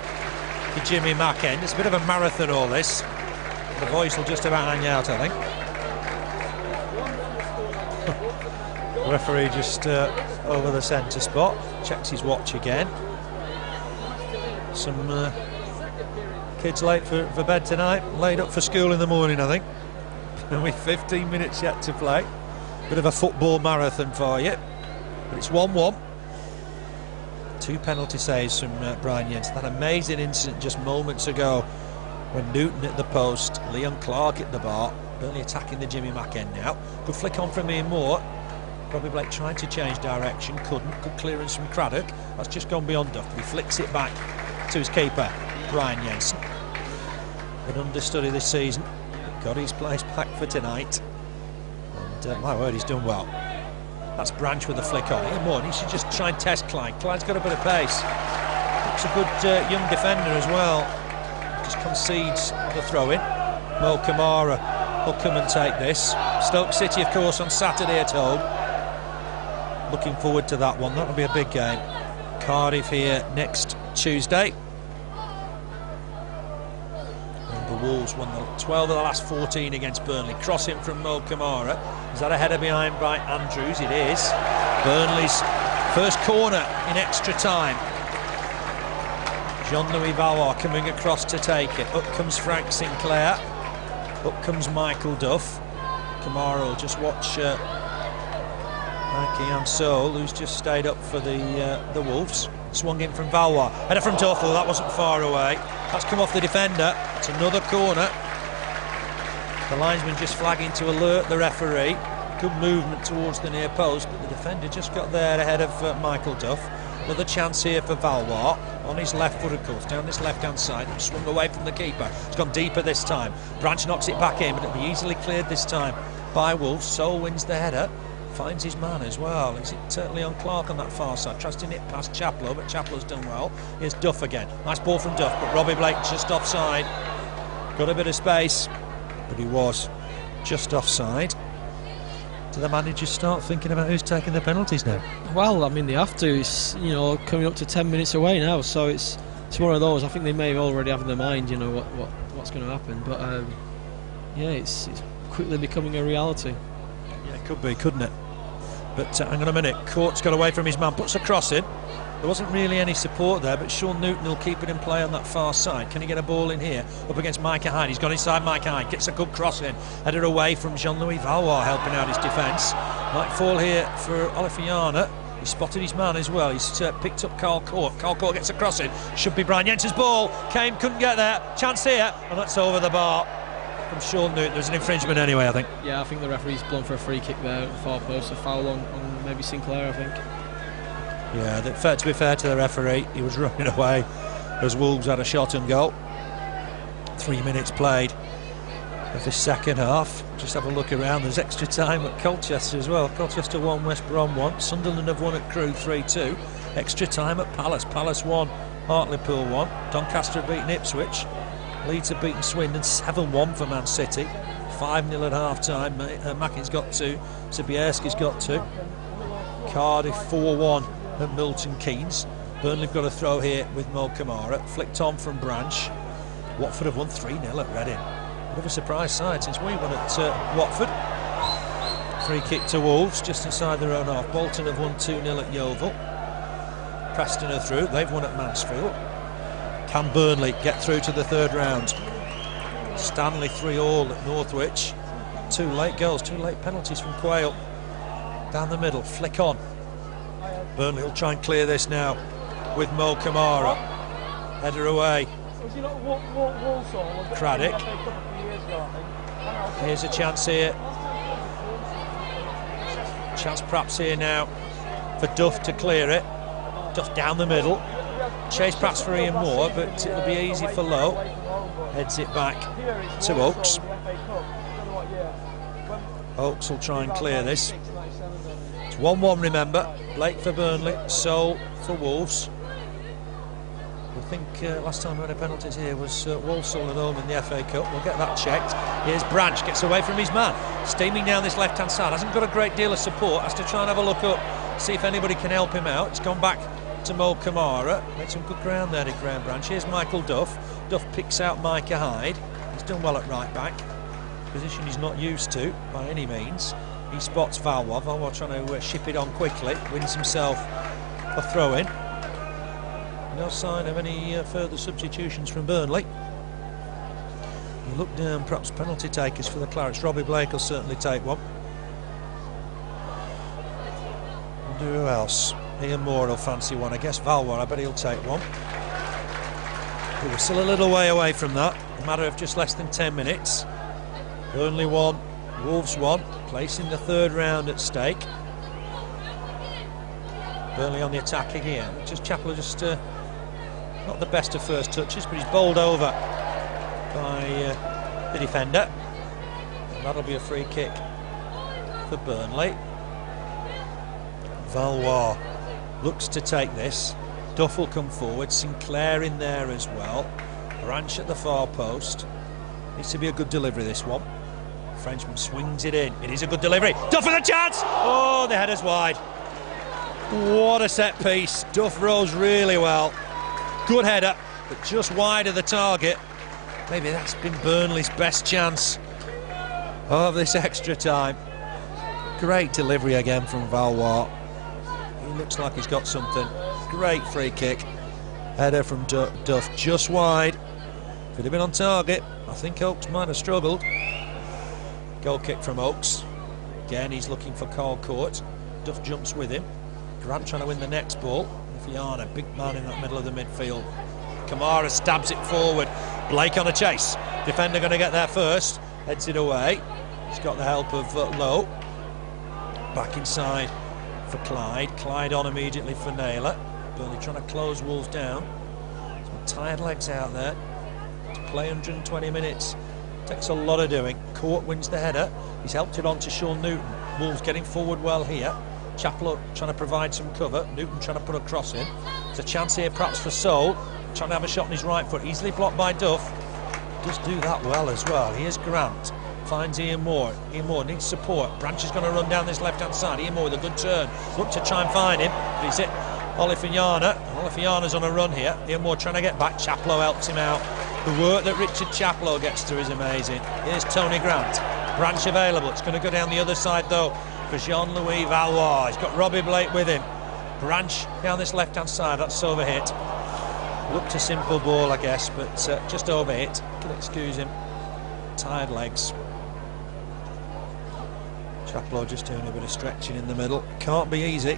for Jimmy Macken. It's a bit of a marathon, all this. The voice will just about hang out, I think. The referee just over the centre spot, checks his watch again. Some kids late for bed tonight, laid up for school in the morning, I think. And with 15 minutes yet to play. Bit of a football marathon for you. But it's 1-1. 2 penalty saves from Brian Jensen. That amazing incident just moments ago when Newton at the post, Leon Clark at the bar, Burnley attacking the Jimmy Macken now. Good flick on from Ian Moore. Robbie Blake trying to change direction, couldn't. Good clearance from Craddock. That's just gone beyond Duff. He flicks it back to his keeper, Brian Jensen. An understudy this season. Got his place back for tonight. And my word, he's done well. That's Branch with a flick on. Ian Moore, he should just try and test Clyde. Clyde's got a bit of pace. Looks a good young defender as well. Just concedes the throw-in. Mo Camara will come and take this. Stoke City, of course, on Saturday at home. Looking forward to that one. That'll be a big game. Cardiff here next Tuesday. And the Wolves won the 12 of the last 14 against Burnley. Crossing from Mo Camara. Is that a header behind by Andrews? It is. Burnley's first corner in extra time. Jean-Louis Valois coming across to take it. Up comes Frank Sinclair. Up comes Michael Duff. Camara will just watch Micah and Seol, who's just stayed up for the Wolves. Swung in from Valois. Header from Duff. Oh, that wasn't far away. That's come off the defender. It's another corner. The linesman just flagging to alert the referee. Good movement towards the near post, but the defender just got there ahead of Michael Duff. Another chance here for Valois on his left foot, of course, down this left-hand side. And swung away from the keeper. It's gone deeper this time. Branch knocks it back in, but it'll be easily cleared this time by Wolves. Seol wins the header. Finds his man as well. Is it Leon Clark on that far side? Trusting it past Chaplow, but Chaplow's done well. Here's Duff again. Nice ball from Duff, but Robbie Blake just offside. Got a bit of space, but he was just offside. Do the managers start thinking about who's taking the penalties now? Well, I mean, they have to. It's, you know, coming up to 10 minutes away now, so it's one of those. I think they may already have in their mind, you know, what's going to happen. But yeah, it's quickly becoming a reality. Yeah, it could be, couldn't it? But hang on a minute, Cort's got away from his man, puts a cross in. There wasn't really any support there, but Sean Newton will keep it in play on that far side. Can he get a ball in here? Up against Micah Hyde. He's gone inside Micah Hyde, gets a good cross in. Headed away from Jean-Louis Valois, helping out his defence. Might fall here for Olofinjana. He spotted his man as well. He's picked up Cort. Cort gets a cross in. Should be Brian Jensen's ball. Came, couldn't get there. Chance here, and that's over the bar. From Sean Newton. There's an infringement anyway, I think. Yeah, I think the referee's blown for a free kick there at the far post, a foul on maybe Sinclair, I think. Yeah, to be fair to the referee, he was running away as Wolves had a shot and goal. 3 minutes played of the second half. Just have a look around. There's extra time at Colchester as well. Colchester 1, West Brom 1. Sunderland have won at Crewe 3-2. Extra time at Palace. Palace 1, Hartlepool 1. Doncaster have beaten Ipswich. Leeds have beaten Swindon 7-1 for Man City. 5-0 at half-time. Mackin's got 2. Sobierski's got 2. Cardiff 4-1 at Milton Keynes. Burnley have got a throw here with Mo Camara. Flicked on from Branch. Watford have won 3-0 at Reading. Bit of a surprise side since we won at Watford. Free kick to Wolves just inside their own half. Bolton have won 2-0 at Yeovil. Preston are through. They've won at Mansfield. Can Burnley get through to the third round? Stanley 3-all at Northwich. 2 late goals, 2 late penalties from Quayle. Down the middle, flick on. Burnley will try and clear this now with Mo Camara. Header away. Craddock. Here's a chance here. Chance perhaps here now for Duff to clear it. Duff down the middle. Chase perhaps for Ian Moore, but it'll be easy for Lowe. Heads it back to Oakes. Oakes will try and clear this. It's 1-1, remember. Blake for Burnley, Seol for Wolves. I think last time we had a penalties here was Walsall at home in the FA Cup. We'll get that checked. Here's Branch, gets away from his man. Steaming down this left-hand side. Hasn't got a great deal of support. Has to try and have a look up, see if anybody can help him out. It's gone back to Mo Camara. Made some good ground there, did Graham Branch. Here's Michael Duff. Duff picks out Micah Hyde. He's done well at right back. Position he's not used to by any means. He spots Valois. Valois trying to ship it on quickly. Wins himself a throw-in. No sign of any further substitutions from Burnley. You look down, perhaps penalty takers for the Clarets. Robbie Blake will certainly take one. And who else? Ian Moore will fancy one. I guess Valois, I bet he'll take one. But we're still a little way away from that. A matter of just less than 10 minutes. Burnley 1, Wolves 1. Placing the third round at stake. Burnley on the attack again. Just Chaplow just not the best of first touches, but he's bowled over by the defender. And that'll be a free kick for Burnley. Valois looks to take this. Duff will come forward. Sinclair in there as well. Branch at the far post. Needs to be a good delivery, this one. Frenchman swings it in. It is a good delivery. Duff with a chance! Oh, the header's wide. What a set piece. Duff rose really well. Good header, but just wide of the target. Maybe that's been Burnley's best chance of this extra time. Great delivery again from Valois. He looks like he's got something. Great free kick. Header from Duff, just wide. If it had been on target, I think Oakes might have struggled. Goal kick from Oakes. Again, he's looking for Cort. Duff jumps with him. Grant trying to win the next ball. Olofinjana, big man in that middle of the midfield. Camara stabs it forward. Blake on a chase. Defender going to get there first. Heads it away. He's got the help of Lowe. Back inside for Clyde. Clyde on immediately for Naylor. Burnley trying to close Wolves down. Some tired legs out there. To play 120 minutes takes a lot of doing. Cort wins the header. He's helped it on to Sean Newton. Wolves getting forward well here. Chaplow trying to provide some cover. Newton trying to put a cross in. There's a chance here perhaps for Seol. Trying to have a shot on his right foot. Easily blocked by Duff. Does do that well as well. Here's Grant. Finds Ian Moore. Ian Moore needs support. Branch is going to run down this left-hand side. Ian Moore with a good turn. Look to try and find him. But he's hit Olofinjana. Olofinjana's on a run here. Ian Moore trying to get back. Chaplow helps him out. The work that Richard Chaplow gets to is amazing. Here's Tony Grant. Branch available. It's going to go down the other side though for Jean-Louis Valois. He's got Robbie Blake with him. Branch down this left-hand side. That's overhit. Looked a simple ball, I guess, but just overhit. Can excuse him. Tired legs. Chaplow just doing a bit of stretching in the middle. Can't be easy.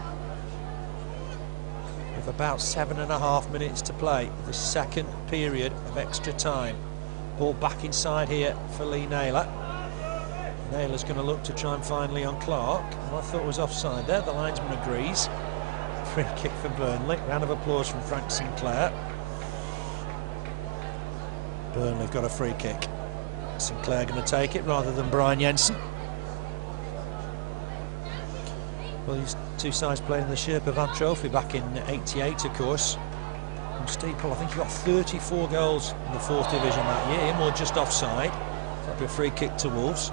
With about 7.5 minutes to play, the second period of extra time. Ball back inside here for Lee Naylor. Naylor's going to look to try and find Leon Clark. I thought was offside there. The linesman agrees. Free kick for Burnley. Round of applause from Frank Sinclair. Burnley have got a free kick. Sinclair going to take it rather than Brian Jensen. Well, these two sides playing in the Sherpa Van Trophy back in '88, of course. From Steeple, I think he got 34 goals in the 4th division that year. Him or just offside. That'll be a free kick to Wolves.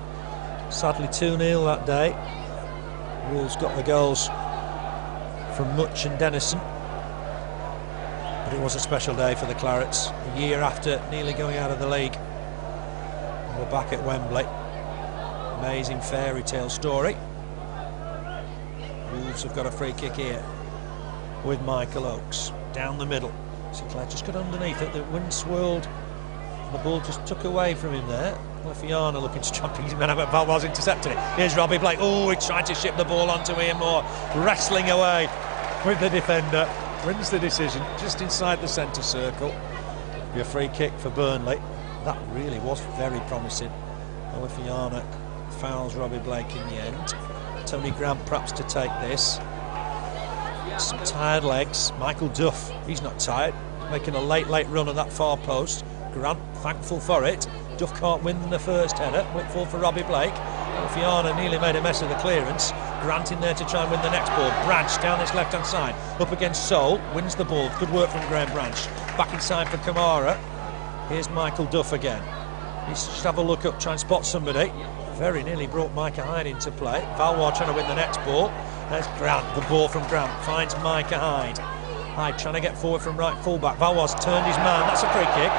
Sadly 2-0 that day. Wolves got the goals from Much and Dennison. But it was a special day for the Clarets. A year after nearly going out of the league. And we're back at Wembley. Amazing fairy tale story. Wolves have got a free kick here with Michael Oakes down the middle. Sinclair just got underneath it. The wind swirled. The ball just took away from him there. Olofinjana looking to try and pick his man up, but Valois intercepted it. Here's Robbie Blake. Oh, he tried to ship the ball onto Ian Moore. Wrestling away with the defender. Wins the decision just inside the centre circle. Be a free kick for Burnley. That really was very promising. Olofinjana fouls Robbie Blake in the end. Tony Grant perhaps to take this. Some tired legs. Michael Duff, he's not tired. Making a late run at that far post. Grant thankful for it. Duff can't win the first header. Whitfall for Robbie Blake. Olofinjana nearly made a mess of the clearance. Grant in there to try and win the next ball. Branch down this left-hand side, up against Seol, wins the ball. Good work from Graham Branch. Back inside for Camara. Here's Michael Duff again. Needs to just have a look up, try and spot somebody. Very nearly brought Micah Hyde into play. Valois trying to win the next ball. There's Grant, the ball from Grant, finds Micah Hyde. Hyde trying to get forward from right fullback. Valois turned his man, that's a free kick.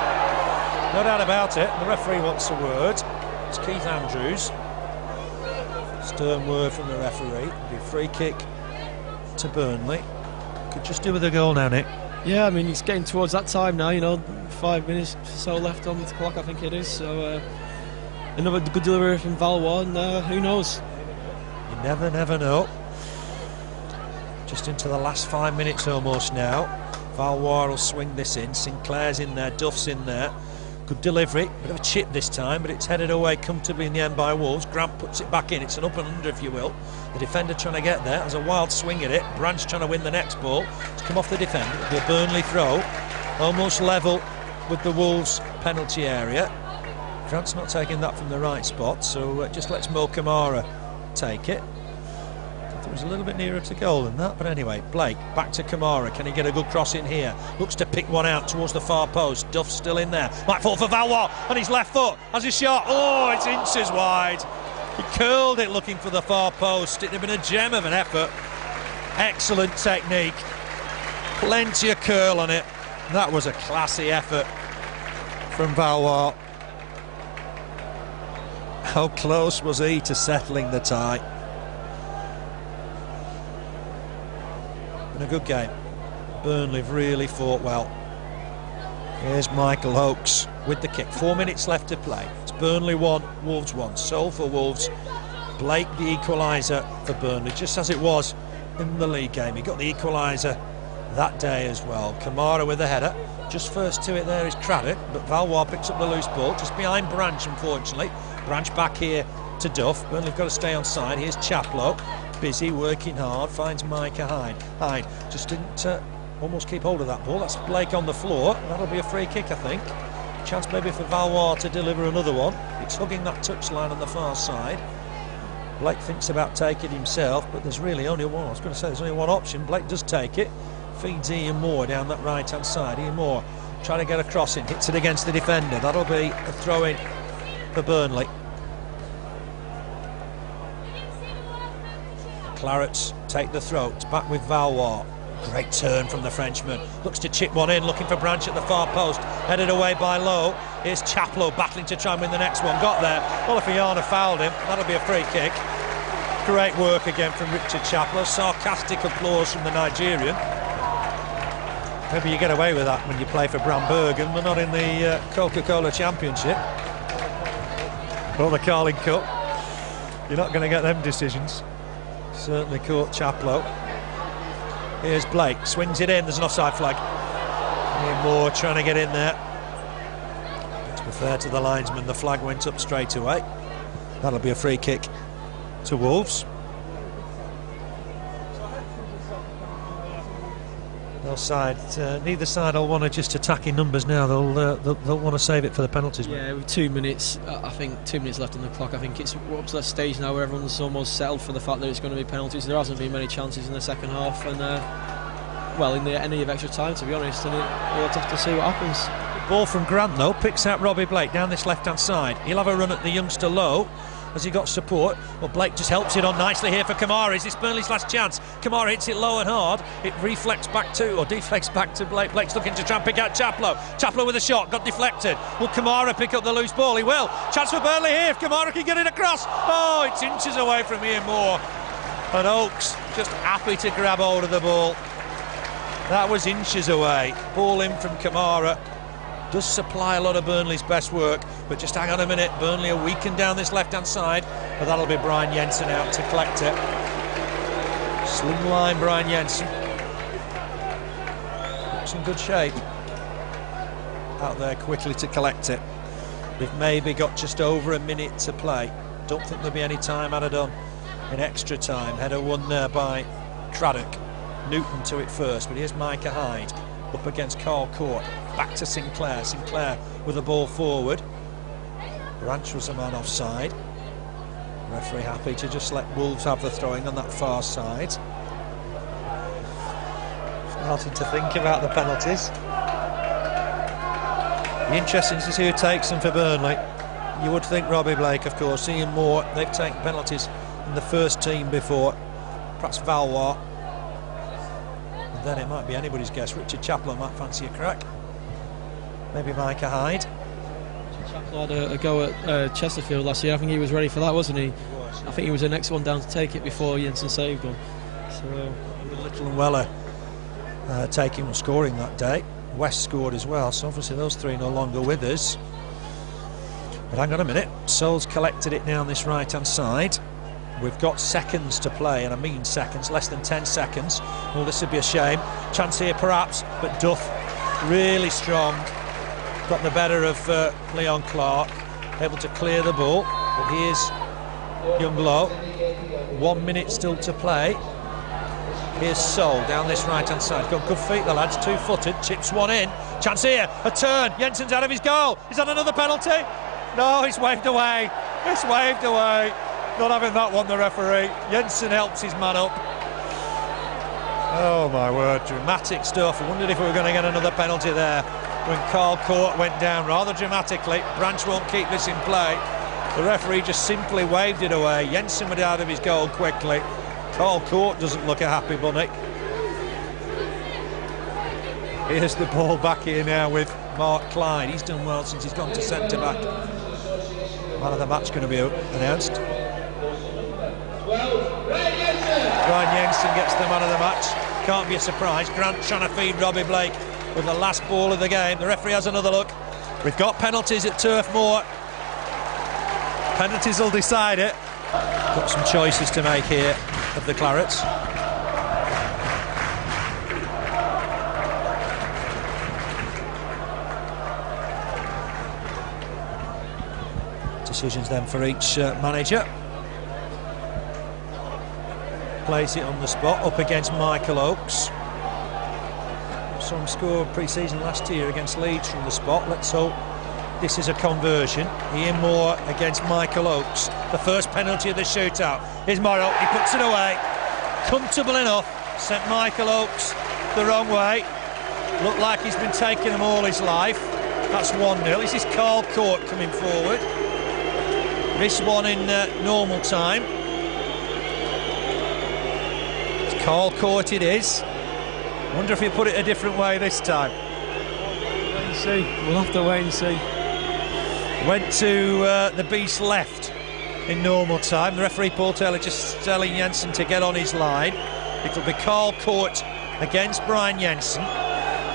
No doubt about it, the referee wants a word. It's Keith Andrews. Stern word from the referee. It'll be a free kick to Burnley. Could just do with a goal now, Nick. Yeah, I mean, it's getting towards that time now, you know, 5 minutes or so left on the clock, I think it is. So another good delivery from Valois, and who knows? You never know. Just into the last 5 minutes almost now. Valois will swing this in. Sinclair's in there, Duff's in there. Good delivery, bit of a chip this time, but it's headed away comfortably in the end by Wolves. Grant puts it back in, it's an up and under if you will. The defender trying to get there, has a wild swing at it. Branch trying to win the next ball. It's come off the defender, it'll be a Burnley throw. Almost level with the Wolves penalty area. Grant's not taking that from the right spot, so just lets Mo Camara take it. It was a little bit nearer to goal than that, but anyway, Blake back to Camara. Can he get a good cross in here? Looks to pick one out towards the far post. Duff's still in there. Might fall for Valois on his left foot. Has a shot. Oh, it's inches wide. He curled it looking for the far post. It'd have been a gem of an effort. Excellent technique. Plenty of curl on it. That was a classy effort from Valois. How close was he to settling the tie? Been a good game. Burnley have really fought well. Here's Michael Oakes with the kick. 4 minutes left to play. It's Burnley 1, Wolves 1. Seol for Wolves. Blake the equaliser for Burnley, just as it was in the league game. He got the equaliser that day as well. Camara with the header. Just first to it there is Craddock, but Valois picks up the loose ball just behind Branch, unfortunately. Branch back here to Duff. Burnley have got to stay on side. Here's Chaplow. Busy, working hard, finds Micah Hyde. Hyde just didn't almost keep hold of that ball. That's Blake on the floor. That'll be a free kick, I think. Chance maybe for Valois to deliver another one. It's hugging that touchline on the far side. Blake thinks about taking himself, but there's really only one. I was going to say there's only one option. Blake does take it. Feeds Ian Moore down that right-hand side. Ian Moore trying to get a cross in. Hits it against the defender. That'll be a throw-in for Burnley. Clarets take the throw. It's back with Valois. Great turn from the Frenchman. Looks to chip one in, looking for Branch at the far post. Headed away by Lowe. Here's Chaplow battling to try and win the next one. Got there. Olofinjana fouled him. That'll be a free kick. Great work again from Richard Chaplow. Sarcastic applause from the Nigerian. Maybe you get away with that when you play for Brambergen, but not in the Coca-Cola Championship or the Carling Cup. You're not going to get them decisions. Certainly caught Chaplow. Here's Blake, swings it in, there's an offside flag. Ian Moore trying to get in there. To be fair to the linesman, the flag went up straight away. That'll be a free kick to Wolves. Neither side will want to just attack in numbers now. They'll want to save it for the penalties. Yeah, with 2 minutes, I think 2 minutes left on the clock. I think it's up to that stage now where everyone's almost settled for the fact that it's going to be penalties. There hasn't been many chances in the second half, and well, in the end of extra time, to be honest. And we'll have to see what happens. Ball from Grant though, picks out Robbie Blake down this left-hand side. He'll have a run at the youngster Lowe. Has he got support? Well, Blake just helps it on nicely here for Camara. Is this Burnley's last chance? Camara hits it low and hard. It deflects back to Blake. Blake's looking to try and pick out Chaplow. Chaplow with a shot, got deflected. Will Camara pick up the loose ball? He will. Chance for Burnley here if Camara can get it across. Oh, it's inches away from Ian Moore. And Oakes just happy to grab hold of the ball. That was inches away. Ball in from Camara. Does supply a lot of Burnley's best work, but just hang on a minute. Burnley are weakened down this left-hand side, but that'll be Brian Jensen out to collect it. Slimline Brian Jensen. Looks in good shape. Out there quickly to collect it. We've maybe got just over a minute to play. Don't think there'll be any time added on in extra time. Header won there by Craddock. Newton to it first, but here's Micah Hyde up against Cort. Back to Sinclair. Sinclair with the ball forward. Branch was a man offside. Referee happy to just let Wolves have the throwing on that far side. Starting to think about the penalties. Be interesting to see who takes them for Burnley. You would think Robbie Blake, of course. Ian Moore, they've taken penalties in the first team before. Perhaps Valois. And then it might be anybody's guess. Richard Chaplow might fancy a crack. Maybe Micah Hyde. Chaplow had a go at Chesterfield last year. I think he was ready for that, wasn't he? I think he was the next one down to take it before Jensen saved him. So Little and Weller taking and scoring that day. West scored as well, so obviously those three no longer with us. But hang on a minute, Seol's collected it now on this right-hand side. We've got seconds to play, and I mean seconds, less than 10 seconds. Well, this would be a shame. Chance here perhaps, but Duff really strong. Got the better of Leon Clark, able to clear the ball. But here's Young Low. 1 minute still to play. Here's Seol down this right-hand side. Got good feet, the lads, two-footed, chips one in. Chance here, a turn. Jensen's out of his goal. Is that another penalty? No, he's waved away. It's waved away. Not having that one, the referee. Jensen helps his man up. Oh my word, dramatic stuff. I wondered if we were going to get another penalty there when Cort went down rather dramatically. Branch won't keep this in play. The referee just simply waved it away. Jensen went out of his goal quickly. Cort doesn't look a happy bunny. Here's the ball back here now with Mark Clyde. He's done well since he's gone to centre-back. Man of the match going to be announced. Brian Jensen gets the man of the match. Can't be a surprise. Grant trying to feed Robbie Blake with the last ball of the game. The referee has another look. We've got penalties at Turf Moor. Penalties will decide it. Got some choices to make here of the Clarets. Decisions then for each manager. Plays it on the spot up against Michael Oakes. Saw him score pre-season last year against Leeds from the spot. Let's hope this is a conversion. Ian Moore against Michael Oakes. The first penalty of the shootout. Here's Morrow, he puts it away. Comfortable enough. Sent Michael Oakes the wrong way. Looked like he's been taking them all his life. That's 1-0. This is Cort coming forward. This one in normal time. It's Cort it is. Wonder if he put it a different way this time. Wait and see. We'll have to wait and see. Went to the beast left in normal time. The referee Paul Taylor just telling Jensen to get on his line. It'll be Cort against Brian Jensen.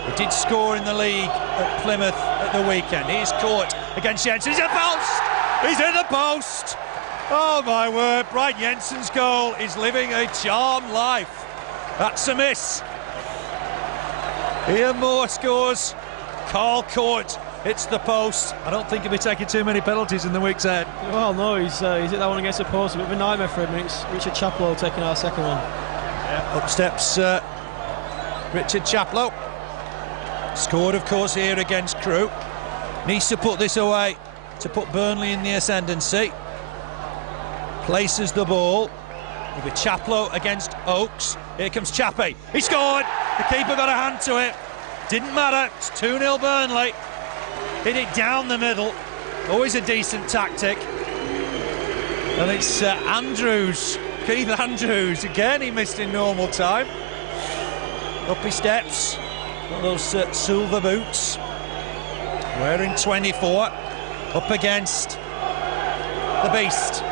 He did score in the league at Plymouth at the weekend. Here's Cort against Jensen. He's a post! He's in the post! Oh my word, Brian Jensen's goal is living a charmed life. That's a miss. Ian Moore scores. Cort hits the post. I don't think he'll be taking too many penalties in the week's ahead. Well, no, he's hit that one against the post. A bit of a nightmare for him. It's Richard Chaplow taking our second one. Yeah, up steps Richard Chaplow. Scored, of course, here against Crewe. Needs to put this away to put Burnley in the ascendancy. Places the ball. It'll be Chaplow against Oakes. Here comes Chappie. He scored. The keeper got a hand to it. Didn't matter. It's 2-0 Burnley. Hit it down the middle. Always a decent tactic. And it's Andrews. Keith Andrews. Again, he missed in normal time. Up he steps. Got those silver boots. Wearing 24. Up against the beast.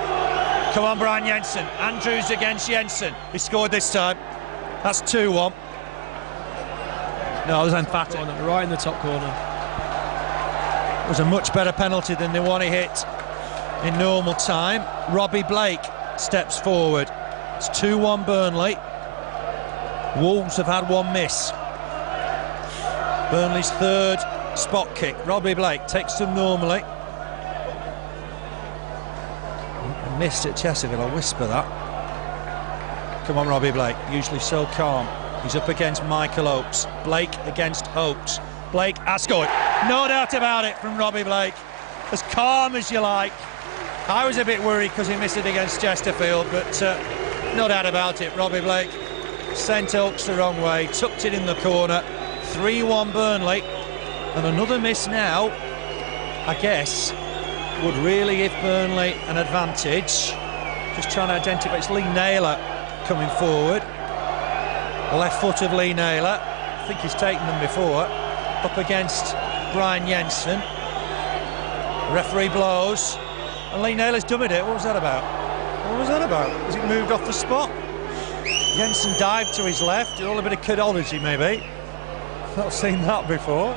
Come on, Brian Jensen. Andrews against Jensen. He scored this time. That's 2-1. No, it was emphatic. Right in the top corner. It was a much better penalty than the one he hit in normal time. Robbie Blake steps forward. It's 2-1 Burnley. Wolves have had one miss. Burnley's third spot kick. Robbie Blake takes them normally. Missed at Chesterfield, I'll whisper that. Come on, Robbie Blake, usually so calm. He's up against Michael Oakes. Blake against Oakes. Blake has scored. No doubt about it from Robbie Blake. As calm as you like. I was a bit worried because he missed it against Chesterfield, but no doubt about it. Robbie Blake sent Oaks the wrong way, tucked it in the corner. 3-1 Burnley, and another miss now, I guess, would really give Burnley an advantage. Just trying to identify, it's Lee Naylor coming forward. The left foot of Lee Naylor, I think he's taken them before, up against Brian Jensen. The referee blows, and Lee Naylor's dummied it. What was that about? What was that about? Has it moved off the spot? Jensen dived to his left, all a bit of kidology maybe. Not seen that before.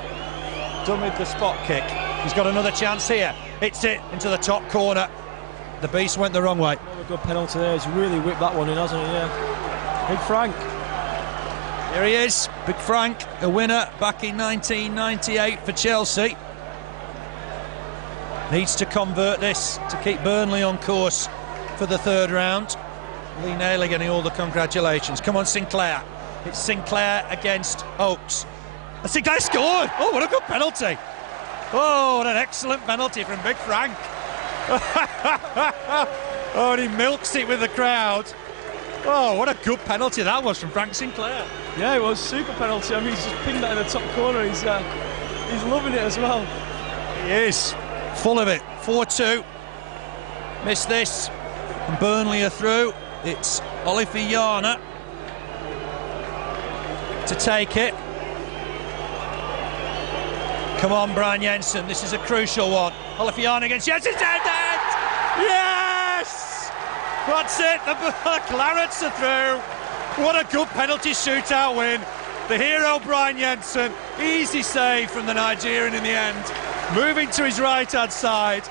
Dummied the spot kick. He's got another chance here. Hits it into the top corner. The beast went the wrong way. Another good penalty there. He's really whipped that one in, hasn't he? Yeah. Big Frank. Here he is, Big Frank, a winner back in 1998 for Chelsea. Needs to convert this to keep Burnley on course for the third round. Lee Naylor getting all the congratulations. Come on, Sinclair. It's Sinclair against Oaks. And Sinclair scored! Oh, what a good penalty. Oh, what an excellent penalty from Big Frank. Oh, and he milks it with the crowd. Oh, what a good penalty that was from Frank Sinclair. Yeah, it was super penalty. I mean, he's just pinned that in the top corner. He's loving it as well. He is. Full of it. 4-2. Missed this. And Burnley are through. It's Olofinjana to take it. Come on, Brian Jensen. This is a crucial one. Olofinjana against Jensen. Yes! That's it. The Clarets are through. What a good penalty shootout win. The hero, Brian Jensen. Easy save from the Nigerian in the end. Moving to his right-hand side.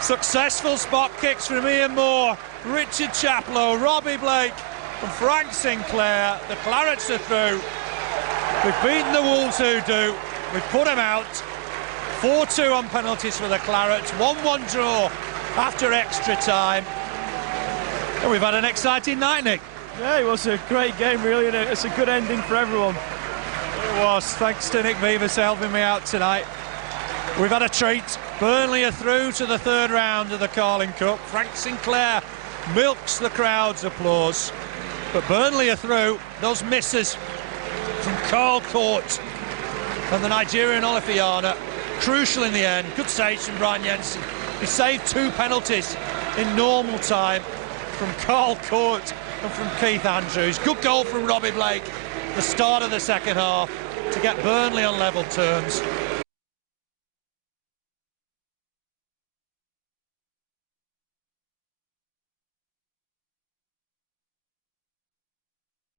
Successful spot kicks from Ian Moore, Richard Chaplow, Robbie Blake and Frank Sinclair. The Clarets are through. We've beaten the Wolves hoodoo. We've put them out. 4-2 on penalties for the Clarets. 1-1 draw after extra time. And we've had an exciting night, Nick. Yeah, it was a great game, really, and it's a good ending for everyone. It was. Thanks to Nick Beavers for helping me out tonight. We've had a treat. Burnley are through to the third round of the Carling Cup. Frank Sinclair milks the crowd's applause. But Burnley are through. Those misses from Cort and the Nigerian Olofinjana, crucial in the end. Good saves from Brian Jensen. He saved 2 penalties in normal time from Cort and from Keith Andrews. Good goal from Robbie Blake, the start of the second half, to get Burnley on level terms.